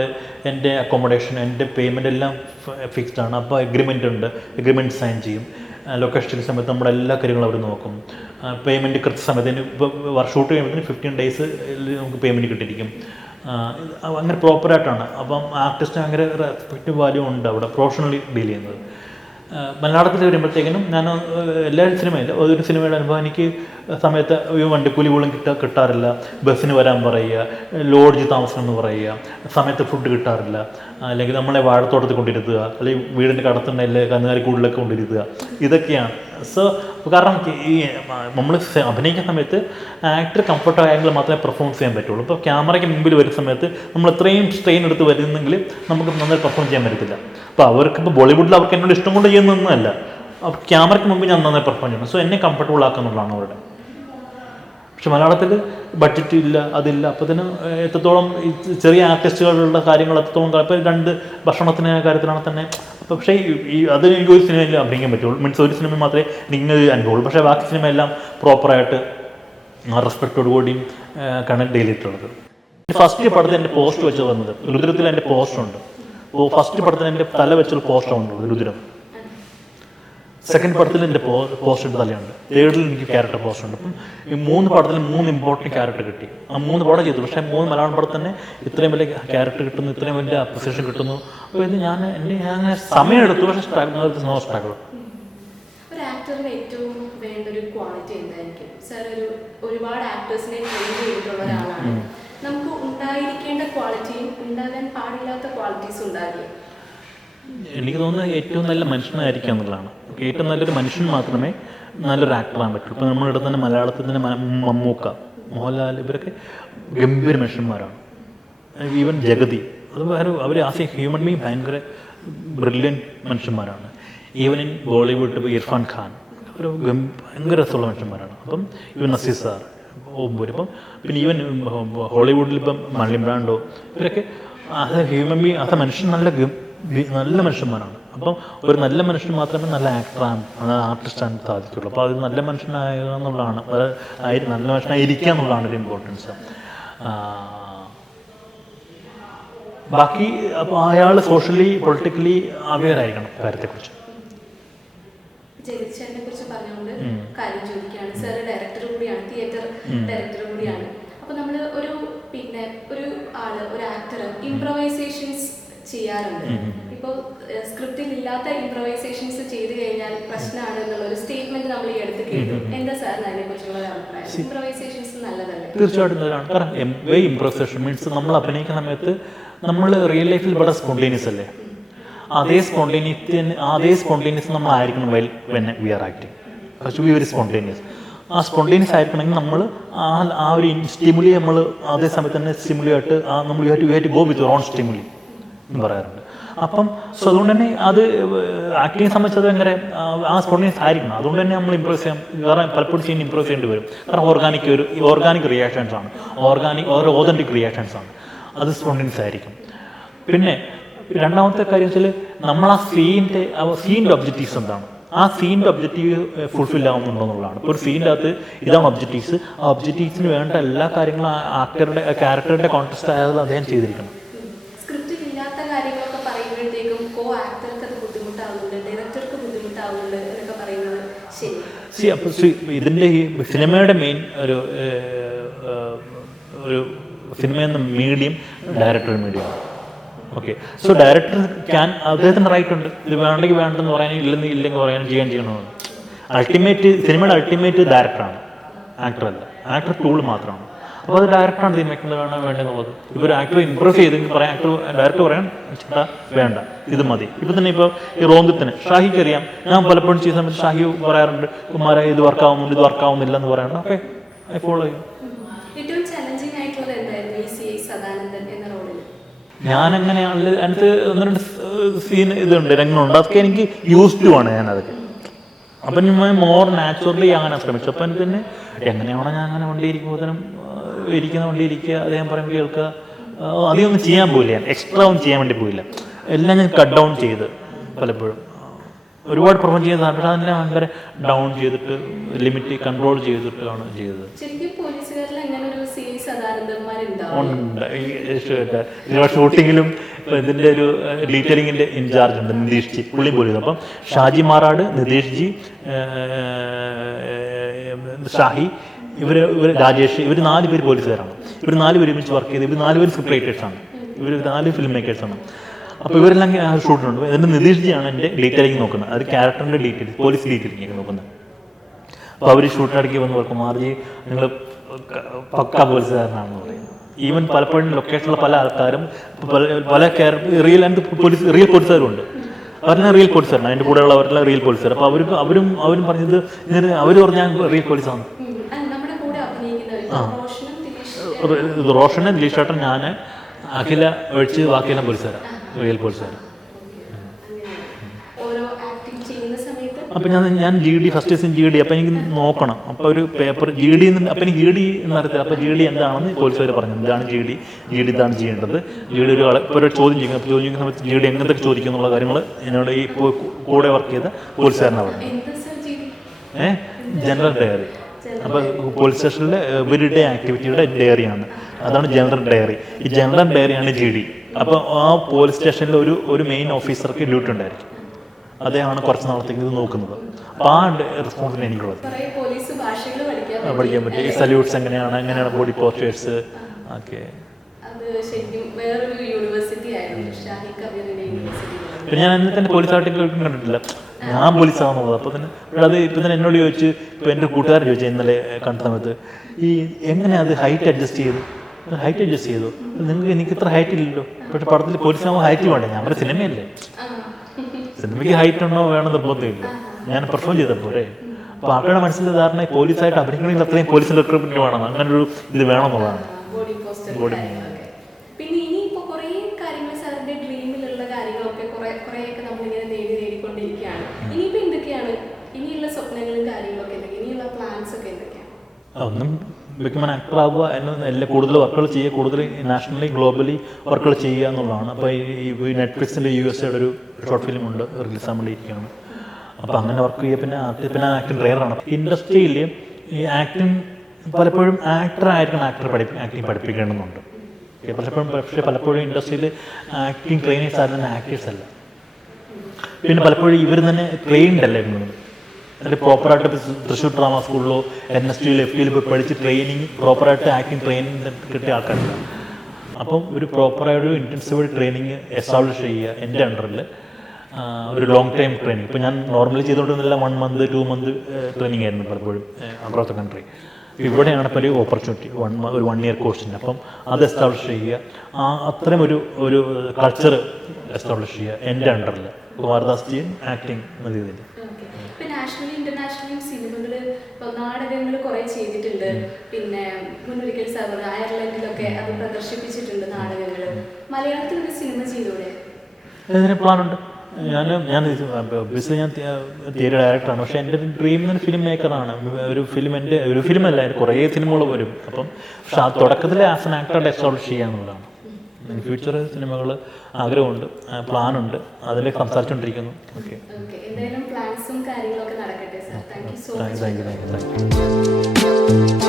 എൻ്റെ അക്കോമഡേഷൻ, എൻ്റെ പേയ്മെൻ്റ് എല്ലാം ഫിക്സ്ഡ് ആണ്. അപ്പോൾ എഗ്രിമെൻ്റ് ഉണ്ട്, എഗ്രിമെൻറ്റ് സൈൻ ചെയ്യും. ലൊക്കേഷൻ സമയത്ത് നമ്മുടെ എല്ലാ കാര്യങ്ങളും അവർ നോക്കും. പേയ്മെൻറ്റ് കൃത്യസമയത്തിന് ഇപ്പോൾ ഷൂട്ട് കഴിയുമ്പോഴത്തേന് 15 days നമുക്ക് പേയ്മെൻറ്റ് കിട്ടിയിരിക്കും. അങ്ങനെ പ്രോപ്പറായിട്ടാണ്. അപ്പം ആർട്ടിസ്റ്റിന് ഭയങ്കര റെസ്പെക്റ്റ് വാല്യൂ ഉണ്ട് അവിടെ, പ്രൊഫഷണലി ഡീൽ ചെയ്യുന്നത്. മലയാളത്തിൽ വരുമ്പോഴത്തേക്കിനും ഞാൻ എല്ലാ സിനിമയില്ല, ഒരു സിനിമയുടെ അനുഭവം എനിക്ക് സമയത്ത് വണ്ടിക്കൂലി പോലും കിട്ടാറില്ല, ബസ്സിന് വരാൻ പറയുക, ലോഡ്ജ് താമസം എന്ന് പറയുക, സമയത്ത് ഫുഡ് കിട്ടാറില്ല, അല്ലെങ്കിൽ നമ്മളെ വാഴത്തോട്ടത്തിൽ കൊണ്ടിരുത്തുക, അല്ലെങ്കിൽ വീടിൻ്റെ കടത്തുണ്ടെങ്കിൽ കന്നുകാലിക്കൂടിലൊക്കെ കൊണ്ടിരുത്തുക, ഇതൊക്കെയാണ്. സോ കാരണം ഈ നമ്മൾ അഭിനയിക്കുന്ന സമയത്ത് ആക്ടർ കംഫർട്ട് ആയെങ്കിൽ മാത്രമേ പെർഫോമൻസ് ചെയ്യാൻ പറ്റുള്ളൂ. ഇപ്പോൾ ക്യാമറയ്ക്ക് മുമ്പിൽ വരുന്ന സമയത്ത് നമ്മൾ ഇത്രയും സ്ട്രെയിൻ എടുത്ത് വരുന്നെങ്കിൽ നമുക്ക് നന്നായി പെർഫോം ചെയ്യാൻ പറ്റത്തില്ല. അപ്പോൾ അവർക്കിപ്പോൾ ബോളിവുഡിൽ അവർക്ക് എന്നോട് ഇഷ്ടം കൊണ്ട് ചെയ്യുന്നതൊന്നുമല്ല, അപ്പോൾ ക്യാമറയ്ക്ക് മുമ്പ് ഞാൻ നന്നായി പെർഫോം ചെയ്യണം. സോ എന്നെ കംഫർട്ടബിൾ ആക്കുന്നുള്ളതാണ് അവരുടെ. പക്ഷെ മലയാളത്തിൽ ബഡ്ജറ്റ് ഇല്ല, അതില്ല. അപ്പോൾ തന്നെ എത്രത്തോളം ചെറിയ ആർട്ടിസ്റ്റുകളുടെ കാര്യങ്ങൾ എത്രത്തോളം ഇപ്പോൾ 2 ഭക്ഷണത്തിൻ്റെ കാര്യത്തിലാണ് തന്നെ. പക്ഷേ അത് എനിക്ക് ഒരു സിനിമയിൽ അഭിനയിക്കാൻ പറ്റുള്ളൂ, മീൻസ് ഒരു സിനിമ മാത്രമേ നിങ്ങൾ അനുഭവമുള്ളൂ. പക്ഷേ ബാക്കി സിനിമയെല്ലാം പ്രോപ്പറായിട്ട് റെസ്പെക്റ്റോട് കൂടിയും കണക്ട് ചെയ്തിട്ടുള്ളത്. ഫസ്റ്റ് പടത്തിൽ എൻ്റെ പോസ്റ്റ് വെച്ച് വന്നത് രുദ്രത്തിൽ എൻ്റെ പോസ്റ്ററുണ്ട്. ഫസ്റ്റ് പടത്തിൽ എൻ്റെ തല വെച്ചുള്ള പോസ്റ്ററുണ്ട് രുദ്രം. സെക്കൻഡ് പടത്തിൽ എൻ്റെ പോസ്റ്ററിൻ്റെ തലയുണ്ട്. തേർഡിൽ എനിക്ക് ക്യാരക്ടർ പോസ്റ്റർ ഉണ്ട്. അപ്പം ഈ 3 പടത്തിൽ 3 ഇമ്പോർട്ടൻറ്റ് ക്യാരക്ടർ കിട്ടി. ആ 3 പടം ചെയ്തു. പക്ഷേ 3 മലയാളം പടത്തിൽ തന്നെ ഇത്രയും വലിയ ക്യാരക്ടർ കിട്ടുന്നു, ഇത്രയും വലിയ അപ്രിസിയേഷൻ കിട്ടുന്നു. അപ്പോൾ ഇത് ഞാൻ അങ്ങനെ സമയം എടുത്തു. പക്ഷേ നോ സ്ട്രഗിൾ. ഒരു ആക്ടറിന് ഏറ്റവും വേണ്ട ഒരു ക്വാളിറ്റി എന്തായിരിക്കും സാർ? ഒരുപാട് ആക്ടേഴ്സിനെ ട്രെയിൻ ചെയ്തിട്ടുള്ള ഒരാളാണ്. നമുക്ക് ഉണ്ടായിരിക്കേണ്ട ക്വാളിറ്റിയും ഉണ്ടാകാൻ പാടില്ലാത്ത ക്വാളിറ്റീസും ഉണ്ടാകില്ല. എനിക്ക് തോന്നുന്നത് ഏറ്റവും നല്ല മനുഷ്യനായിരിക്കുക എന്നുള്ളതാണ്. ഏറ്റവും നല്ലൊരു മനുഷ്യൻ മാത്രമേ നല്ലൊരു ആക്ടറാകാൻ പറ്റുള്ളൂ. ഇപ്പോൾ നമ്മളിവിടെ തന്നെ മലയാളത്തിൽ തന്നെ മമ്മൂക്ക, മോഹൻലാൽ, ഇവരൊക്കെ ഗംഭീര മനുഷ്യന്മാരാണ്. ഈവൻ ജഗതി, അത് വേറെ അവർ ആസ് എ ഹ്യൂമൻ ബീങ് ഭയങ്കര ബ്രില്യൻറ്റ് മനുഷ്യന്മാരാണ്. ഈവൻ ഇൻ ബോളിവുഡ് ഇപ്പോൾ ഇർഫാൻ ഖാൻ, ഒരു ഭയങ്കര രസമുള്ള മനുഷ്യന്മാരാണ്. അപ്പം ഇവൻ നസീർ സാർ, ഓമ്പൂർ, ഇപ്പം പിന്നെ ഈവൻ ഹോളിവുഡിൽ ഇപ്പം മർലിൻ ബ്രാൻഡോ, ഇവരൊക്കെ as A human being as A മനുഷ്യൻ നല്ല മനുഷ്യന്മാരാണ്. അപ്പം ഒരു നല്ല മനുഷ്യൻ മാത്രമേ നല്ല ആക്ടറാകാൻ, നല്ല ആർട്ടിസ്റ്റാകാൻ സാധിക്കുള്ളൂ. അപ്പോൾ അത് നല്ല മനുഷ്യനാകുക എന്നുള്ളതാണ്, നല്ല മനുഷ്യനായിരിക്കുക എന്നുള്ളതാണ് ഒരു ഇമ്പോർട്ടൻസ്. ബാക്കി അപ്പോൾ അയാൾ സോഷ്യലി പൊളിറ്റിക്കലി അവെയർ ആയിരിക്കണം കാര്യത്തെക്കുറിച്ച്. ജഗദീശനെ കുറിച്ച് പറഞ്ഞുകൊണ്ട് കാര്യം ചോദിക്കുകയാണ്. സാർ ഡയറക്ടർ കൂടിയാണ്, തിയേറ്റർ ഡയറക്ടർ കൂടിയാണ്. അപ്പോൾ നമ്മൾ ഒരു ആള്, ഒരു ആക്ടർ ഇംപ്രവൈസേഷൻസ് ചെയ്യാറുണ്ട്. ഇപ്പോൾ സ്ക്രിപ്റ്റിൽ ഇല്ലാത്ത ഇംപ്രവൈസേഷൻസ് ചെയ്തു കഴിഞ്ഞാൽ പ്രശ്നമാണ് എന്നുള്ളൊരു സ്റ്റേറ്റ്മെന്റ് നമ്മൾ ഈ അടുത്ത് കേട്ടു. എന്താ സാറിന് അതിനെ കുറിച്ചുള്ള അഭിപ്രായം? ഇംപ്രവൈസേഷൻസ് നല്ലതല്ലേ? തീർച്ചയായിട്ടും നല്ലതാണ്. കാരണം ഇംപ്രവൈസേഷൻ മീൻസ് നമ്മൾ അഭിനയിക്കുന്ന സമയത്ത് നമ്മൾ റിയൽ ലൈഫിൽ വളരെ സ്പോണ്ടേനിയസ് അല്ലേ, അതേ സ്പോണ്ടേനിയസ് നമ്മൾ ആയിരിക്കണം when we are acting. To be very spontaneous. ആ സ്പോണ്ടേനിയസ് ആയിരിക്കണമെങ്കിൽ നമ്മൾ ആ ഒരു സ്റ്റിമുലി നമ്മൾ അതേ സമയത്ത് തന്നെ സ്റ്റിമുലി ആയിട്ട് നമ്മൾ you have to go with your own stimuli എന്ന് പറയാറുണ്ട്. അപ്പം സോ അതുകൊണ്ട് തന്നെ അത് ആക്ടിങ്ങിനെ സംബന്ധിച്ചത് ഭയങ്കര ആ സ്പോണ്ടേനിയസ് ആയിരിക്കണം. അതുകൊണ്ട് തന്നെ നമ്മൾ ഇമ്പ്രൂവ് ചെയ്യാം. കാരണം പലപ്പോഴും സീൻ ഇമ്പ്രൂവ് ചെയ്യേണ്ടി വരും. കാരണം ഓർഗാനിക് റിയാക്ഷൻസ് ആണ്, ഓതൻറ്റിക് റിയാക്ഷൻസ് ആണ്. അത് സ്പോണ്ടേനിയസ് ആയിരിക്കും. പിന്നെ രണ്ടാമത്തെ കാര്യം വെച്ചാൽ നമ്മൾ ആ സീൻ്റെ ഒബ്ജക്റ്റീവ്സ് എന്താണ്, ആ സീൻ്റെ ഒബ്ജക്റ്റീവ് ഫുൾഫിൽ ആവുന്നുണ്ടോ എന്നുള്ളതാണ്. ഇപ്പോൾ ഒരു സീൻ്റെ അകത്ത് ഇതാണ് ഒബ്ജക്റ്റീവ്സ്, ആ ഒബ്ജക്റ്റീവ്സിന് വേണ്ട എല്ലാ കാര്യങ്ങളും ക്യാരക്ടറിൻ്റെ കോൺടെക്സ്റ്റ് ആയത് അദ്ദേഹം ചെയ്തിരിക്കണം. അപ്പോൾ ഇതിൻ്റെ ഈ സിനിമയുടെ മെയിൻ ഒരു സിനിമയെന്ന മീഡിയം ഡയറക്ടർ മീഡിയമാണ്. ഓക്കെ, സോ ഡയറക്ടർ അദ്ദേഹത്തിന് റൈറ്റ് ഉണ്ട്, ഇത് വേണ്ടെങ്കിൽ വേണ്ടെന്ന് പറയാനും ഇല്ലെങ്കിൽ പറയാനും ചെയ്യണമെന്ന്. സിനിമയുടെ അൾട്ടിമേറ്റ് ഡയറക്ടറാണ്, ആക്ടറല്ല. ആക്ടർ ടൂൾ മാത്രമാണ്. അപ്പോൾ അത് ഡയറക്ടറാണ് തീരുമാനിക്കുന്നത് വേണം വേണ്ടെന്നുള്ളത്. ഇപ്പോൾ ആക്ടർ ഇംപ്രൂവ് ചെയ്തെങ്കിൽ പറയാം, ഡയറക്ടർ പറയാൻ ചേട്ടാ വേണ്ട, ഇത് മതി. ഇപ്പം തന്നെ ഇപ്പോൾ ഈ റോന്തിത്തിന് ഷാഹിക്ക് അറിയാം, ഞാൻ പലപ്പോഴും ചെയ്യുന്ന സമയത്ത് ഷാഹി പറയാറുണ്ട്, കുമാര ഇത് വർക്കാവുന്നില്ല എന്ന് പറയാറുണ്ട്. ഓക്കെ, ഐ ഫോളോ ചെയ്യും. ഞാനങ്ങനെ അതിനകത്ത് 1-2 സീൻ ഇതുണ്ട്, രംഗങ്ങളുണ്ട്, അതൊക്കെ എനിക്ക് യൂസ്ഡ് ആണ് ഞാനതൊക്കെ. അപ്പം ഞാൻ മോർ നാച്ചുറലി അങ്ങനെ ശ്രമിച്ചു. അപ്പം എനിക്ക് തന്നെ എങ്ങനെയാണോ ഞാൻ അങ്ങനെ വണ്ടി ഇരിക്കുക, അദ്ദേഹം പറയുമ്പോൾ കേൾക്കുക, അധികമൊന്നും ചെയ്യാൻ പോയില്ല, ഞാൻ എക്സ്ട്രാ ഒന്നും ചെയ്യാൻ വേണ്ടി പോയില്ല. എല്ലാം ഞാൻ കട്ട് ഡൗൺ ചെയ്ത് പലപ്പോഴും ഒരുപാട് പെർഫോം ചെയ്ത പക്ഷേ അതിനെ ഭയങ്കര ഡൗൺ ചെയ്തിട്ട് ലിമിറ്റ് കൺട്രോൾ ചെയ്തിട്ടാണ് ചെയ്തത്. ഷൂട്ടിങ്ങിലും ഇപ്പോൾ ഇതിൻ്റെ ഒരു ഡീറ്റെയിലിങ്ങിൻ്റെ ഇൻചാർജ് ഉണ്ട് നിതീഷ് ജി, പുള്ളി പോലും. അപ്പം ഷാജി മാറാട്, നിതീഷ് ജി, ഷാഹി, ഇവർ രാജേഷ്, ഇവർ 4 പേര് പോലീസുകാരാണ്. ഇവർ 4 പേര് ഒരുമിച്ച് വർക്ക് ചെയ്ത് ഇവർ 4 പേര് സ്ക്രിപ്റ്റ് റൈറ്റേഴ്സാണ്, ഇവർ 4 ഫിലിം മേക്കേഴ്സാണ്. അപ്പോൾ ഇവരെല്ലാം ഷൂട്ടിനുണ്ട്. എന്നിട്ട് നിതീഷ് ജിയാണ് എൻ്റെ ഡീറ്റെയിലിംഗ് നോക്കുന്നത്, അത് ക്യാരക്ടറിൻ്റെ ഡീറ്റെയിൽ, പോലീസ് ഡീറ്റെയിലിംഗ് നോക്കുന്നത്. അപ്പോൾ അവർ ഷൂട്ടിനിടയ്ക്ക് വന്ന് പറയും, കുമാർജി നിങ്ങൾ പക്ക പോലീസുകാരനാണെന്ന് പറയും. ഈവൻ പലപ്പോഴും ലൊക്കേഷനിലുള്ള പല ആൾക്കാരും പല റിയൽ പോലീസുകാരുണ്ട്, അവരെല്ലാം റിയൽ പോലീസുകാരാണ്, അതിൻ്റെ കൂടെയുള്ളവരെല്ലാം റിയൽ പോലീസുകാർ. അപ്പോൾ അവരും പറഞ്ഞത് അവർ പറഞ്ഞാൽ റിയൽ പോലീസാണ്. റോഷന്, ദിലീഷ് ചേട്ടൻ, ഞാൻ, അഖില ഒഴിച്ച് ബാക്കിയെല്ലാം പോലീസുകാരാണ്, റിയൽ പോലീസുകാരാണ്. അപ്പം ഞാൻ GD ഫസ്റ്റ് സീൻ GD, അപ്പം എനിക്ക് നോക്കണം. അപ്പോൾ ഒരു പേപ്പർ GD അപ്പം എനിക്ക് GD എന്നറിയത്തില്ല. അപ്പോൾ GD എന്താണെന്ന് പോലീസുകാർ പറഞ്ഞു, ഇതാണ് GD ഇതാണ് ചെയ്യേണ്ടത്. GD ഇപ്പോൾ ഒരു ചോദ്യം ചെയ്യുന്ന സമയത്ത് GD എങ്ങനത്തെ ചോദിക്കും എന്നുള്ള കാര്യങ്ങൾ എന്നോട് ഈ കൂടെ വർക്ക് ചെയ്ത പോലീസുകാരനാണ് പറഞ്ഞത്. General diary. അപ്പോൾ പോലീസ് സ്റ്റേഷനിലെ എവരിഡേ ആക്ടിവിറ്റിയുടെ ഡയറിയാണ്, അതാണ് ജനറൽ ഡയറി. ഈ ജനറൽ ഡയറിയാണ് GD. അപ്പോൾ ആ പോലീസ് സ്റ്റേഷനിൽ ഒരു മെയിൻ ഓഫീസർക്ക് ഡ്യൂട്ടി ഉണ്ടായിരിക്കും, അദ്ദേഹമാണ് കുറച്ച് നാളത്തേക്ക് ഇത് നോക്കുന്നത്. അപ്പോൾ ആ റെസ്പോൺസിബിലിറ്റി എനിക്കുള്ളത്. പഠിക്കാൻ പറ്റും. ഈ സല്യൂട്ട്സ് എങ്ങനെയാണ് ബോഡി പോസ്റ്റേഴ്സ് ഒക്കെ. പിന്നെ ഞാൻ എന്നിട്ട് തന്നെ പോലീസ് ആർട്ടിക്കിൾ കണ്ടിട്ടില്ല, ഞാൻ പോലീസാണെന്നുള്ളത്. അപ്പോൾ തന്നെ ഇപ്പം തന്നെ എന്നോട് ചോദിച്ചു, ഇപ്പോൾ എൻ്റെ കൂട്ടുകാരൻ ചോദിച്ചു ഇന്നലെ കണ്ട സമയത്ത്, ഈ എങ്ങനെയാണ് അത് ഹൈറ്റ് അഡ്ജസ്റ്റ് ചെയ്തു നിങ്ങൾക്ക്, എനിക്ക് ഇത്ര ഹൈറ്റ് ഇല്ലല്ലോ. പക്ഷേ പടത്തിൽ പോലീസാകുമ്പോൾ ഹൈറ്റ് വേണ്ടേ? ഞാൻ പറഞ്ഞ സിനിമയല്ലേ, സിനിമയ്ക്ക് ഹൈറ്റ് ഉണ്ടോ വേണം നിർബന്ധമില്ല, ഞാൻ പെർഫോം ചെയ്താൽ പോരെ. അപ്പോൾ ആൾക്കാരുടെ മനസ്സിലെ ധാരണ പോലീസായിട്ട് അഭിനയിക്കണമെങ്കിൽ അത്രയും പോലീസിൻ്റെ റിക്രൂട്ട്മെന്റ് വേണം, അങ്ങനെ ഒരു ഇത് വേണമെന്നുള്ളതാണ്. ബോഡി പിന്നെ ഇനിയിപ്പോൾ കുറേ കാര്യങ്ങൾ സാറിൻ്റെ ഡ്രീമിലുള്ള കാര്യങ്ങളൊക്കെ കുറേയൊക്കെ നമ്മളിങ്ങനെ നേടിക്കൊണ്ടിരിക്കുകയാണ്. ഇനിയിപ്പോൾ എന്തൊക്കെയാണ് ഇനിയുള്ള സ്വപ്നങ്ങളും കാര്യങ്ങളൊക്കെ എന്തൊക്കെയാണ്, ഇനിയുള്ള പ്ലാൻസ് ഒക്കെ എന്തൊക്കെയാണ്? ഒന്നും ബിക്കം ആക്ടർ ആവുക എന്ന കൂടുതൽ വർക്കുകൾ ചെയ്യുക, കൂടുതൽ നാഷണലി ഗ്ലോബലി വർക്കുകൾ ചെയ്യുക എന്നുള്ളതാണ്. അപ്പോൾ ഈ നെറ്റ്ഫ്ലിക്സിൻ്റെ USA ഒരു ഷോർട്ട് ഫിലിം ഉണ്ട്, റിലീസാൻ വേണ്ടിയിരിക്കുകയാണ്. അപ്പോൾ അങ്ങനെ വർക്ക് ചെയ്യുക. പിന്നെ ആക്ടിങ് ട്രെയിനറാണ്. ഇൻഡസ്ട്രിയിൽ ഈ ആക്ടിങ് പലപ്പോഴും ആക്ടറായിരിക്കണം ആക്ടിങ് പഠിപ്പിക്കേണ്ടതുണ്ട്. പക്ഷേ പലപ്പോഴും ഇൻഡസ്ട്രിയിൽ ആക്ടിങ് ട്രെയിനേഴ്സ് ആരും തന്നെ ആക്ടേഴ്സ് അല്ല. പിന്നെ പലപ്പോഴും ഇവർ തന്നെ ട്രെയിൻഡ് അല്ല ഇരുന്നത്, അതിൽ പ്രോപ്പറായിട്ട് തൃശ്ശൂർ ഡ്രാമ സ്കൂളിലോ NSTയിലോ FTയിൽ പോയി പഠിച്ച് പ്രോപ്പറായിട്ട് ആക്ടിങ് ട്രെയിനിങ് കിട്ടിയ ആൾക്കാരില്ല. അപ്പം ഒരു പ്രോപ്പറായൊരു ഇൻറ്റൻസീവ് ട്രെയിനിങ് എസ്റ്റാബ്ലിഷ് ചെയ്യുക. എൻ്റെ അണ്ടറിൽ ഒരു ലോങ് ടൈം ട്രെയിനിങ്. ഇപ്പോൾ ഞാൻ നോർമലി ചെയ്തുകൊണ്ടിരുന്നില്ല 1 month 2 month ട്രെയിനിങ് ആയിരുന്നു പലപ്പോഴും അക്രോസ് ദ കൺട്രി. ഇവിടെയാണ് ഇപ്പോൾ ഒരു ഓപ്പർച്യൂണിറ്റി, ഒരു 1 year കോഴ്സിൻ്റെ. അപ്പം അത് എസ്റ്റാബ്ലിഷ് ചെയ്യുക, അത്രയും ഒരു കൾച്ചർ എസ്റ്റാബ്ലിഷ് ചെയ്യുക എൻ്റെ അണ്ടറിൽ. കുമാരദാസ് ജി ആക്ടിങ് എന്ന രീതിയിൽ. ഇപ്പം നാഷണലി ഇന്റർനാഷണലും സിനിമകൾ, ഇപ്പോൾ നാടകങ്ങൾ കുറേ ചെയ്തിട്ടുണ്ട്. പിന്നെ മുന്നൊരിക്കൽ സാർ അയർലൻഡിലൊക്കെ അത് പ്രദർശിപ്പിച്ചിട്ടുണ്ട് നാടകങ്ങൾ. മലയാളത്തിലൊരു സിനിമ ചെയ്തൂടെ? ഇതിന് പ്ലാനുണ്ട്. ഞാൻ തിയേറ്റർ ഡയറക്ടറാണ്, പക്ഷേ എൻ്റെ ഡ്രീം ഒരു ഫിലിം മേക്കറാണ്. ഒരു ഫിലിമല്ല, കുറേ സിനിമകൾ വരും. അപ്പം പക്ഷെ ആ തുടക്കത്തിൽ ആസ് എൻ ആക്ടറായിട്ട് എസ്റ്റാബ്ലിഷ് ചെയ്യാന്നുള്ളതാണ്. ഫ്യൂച്ചർ സിനിമകൾ ആഗ്രഹമുണ്ട്, പ്ലാനുണ്ട്, അതിലേക്ക് സംസാരിച്ചുകൊണ്ടിരിക്കുന്നു. ഓക്കെ, എന്തായാലും പ്ലാൻസും കാര്യങ്ങളൊക്കെ നടക്കട്ടെ sir. Thank you so much. Thank you.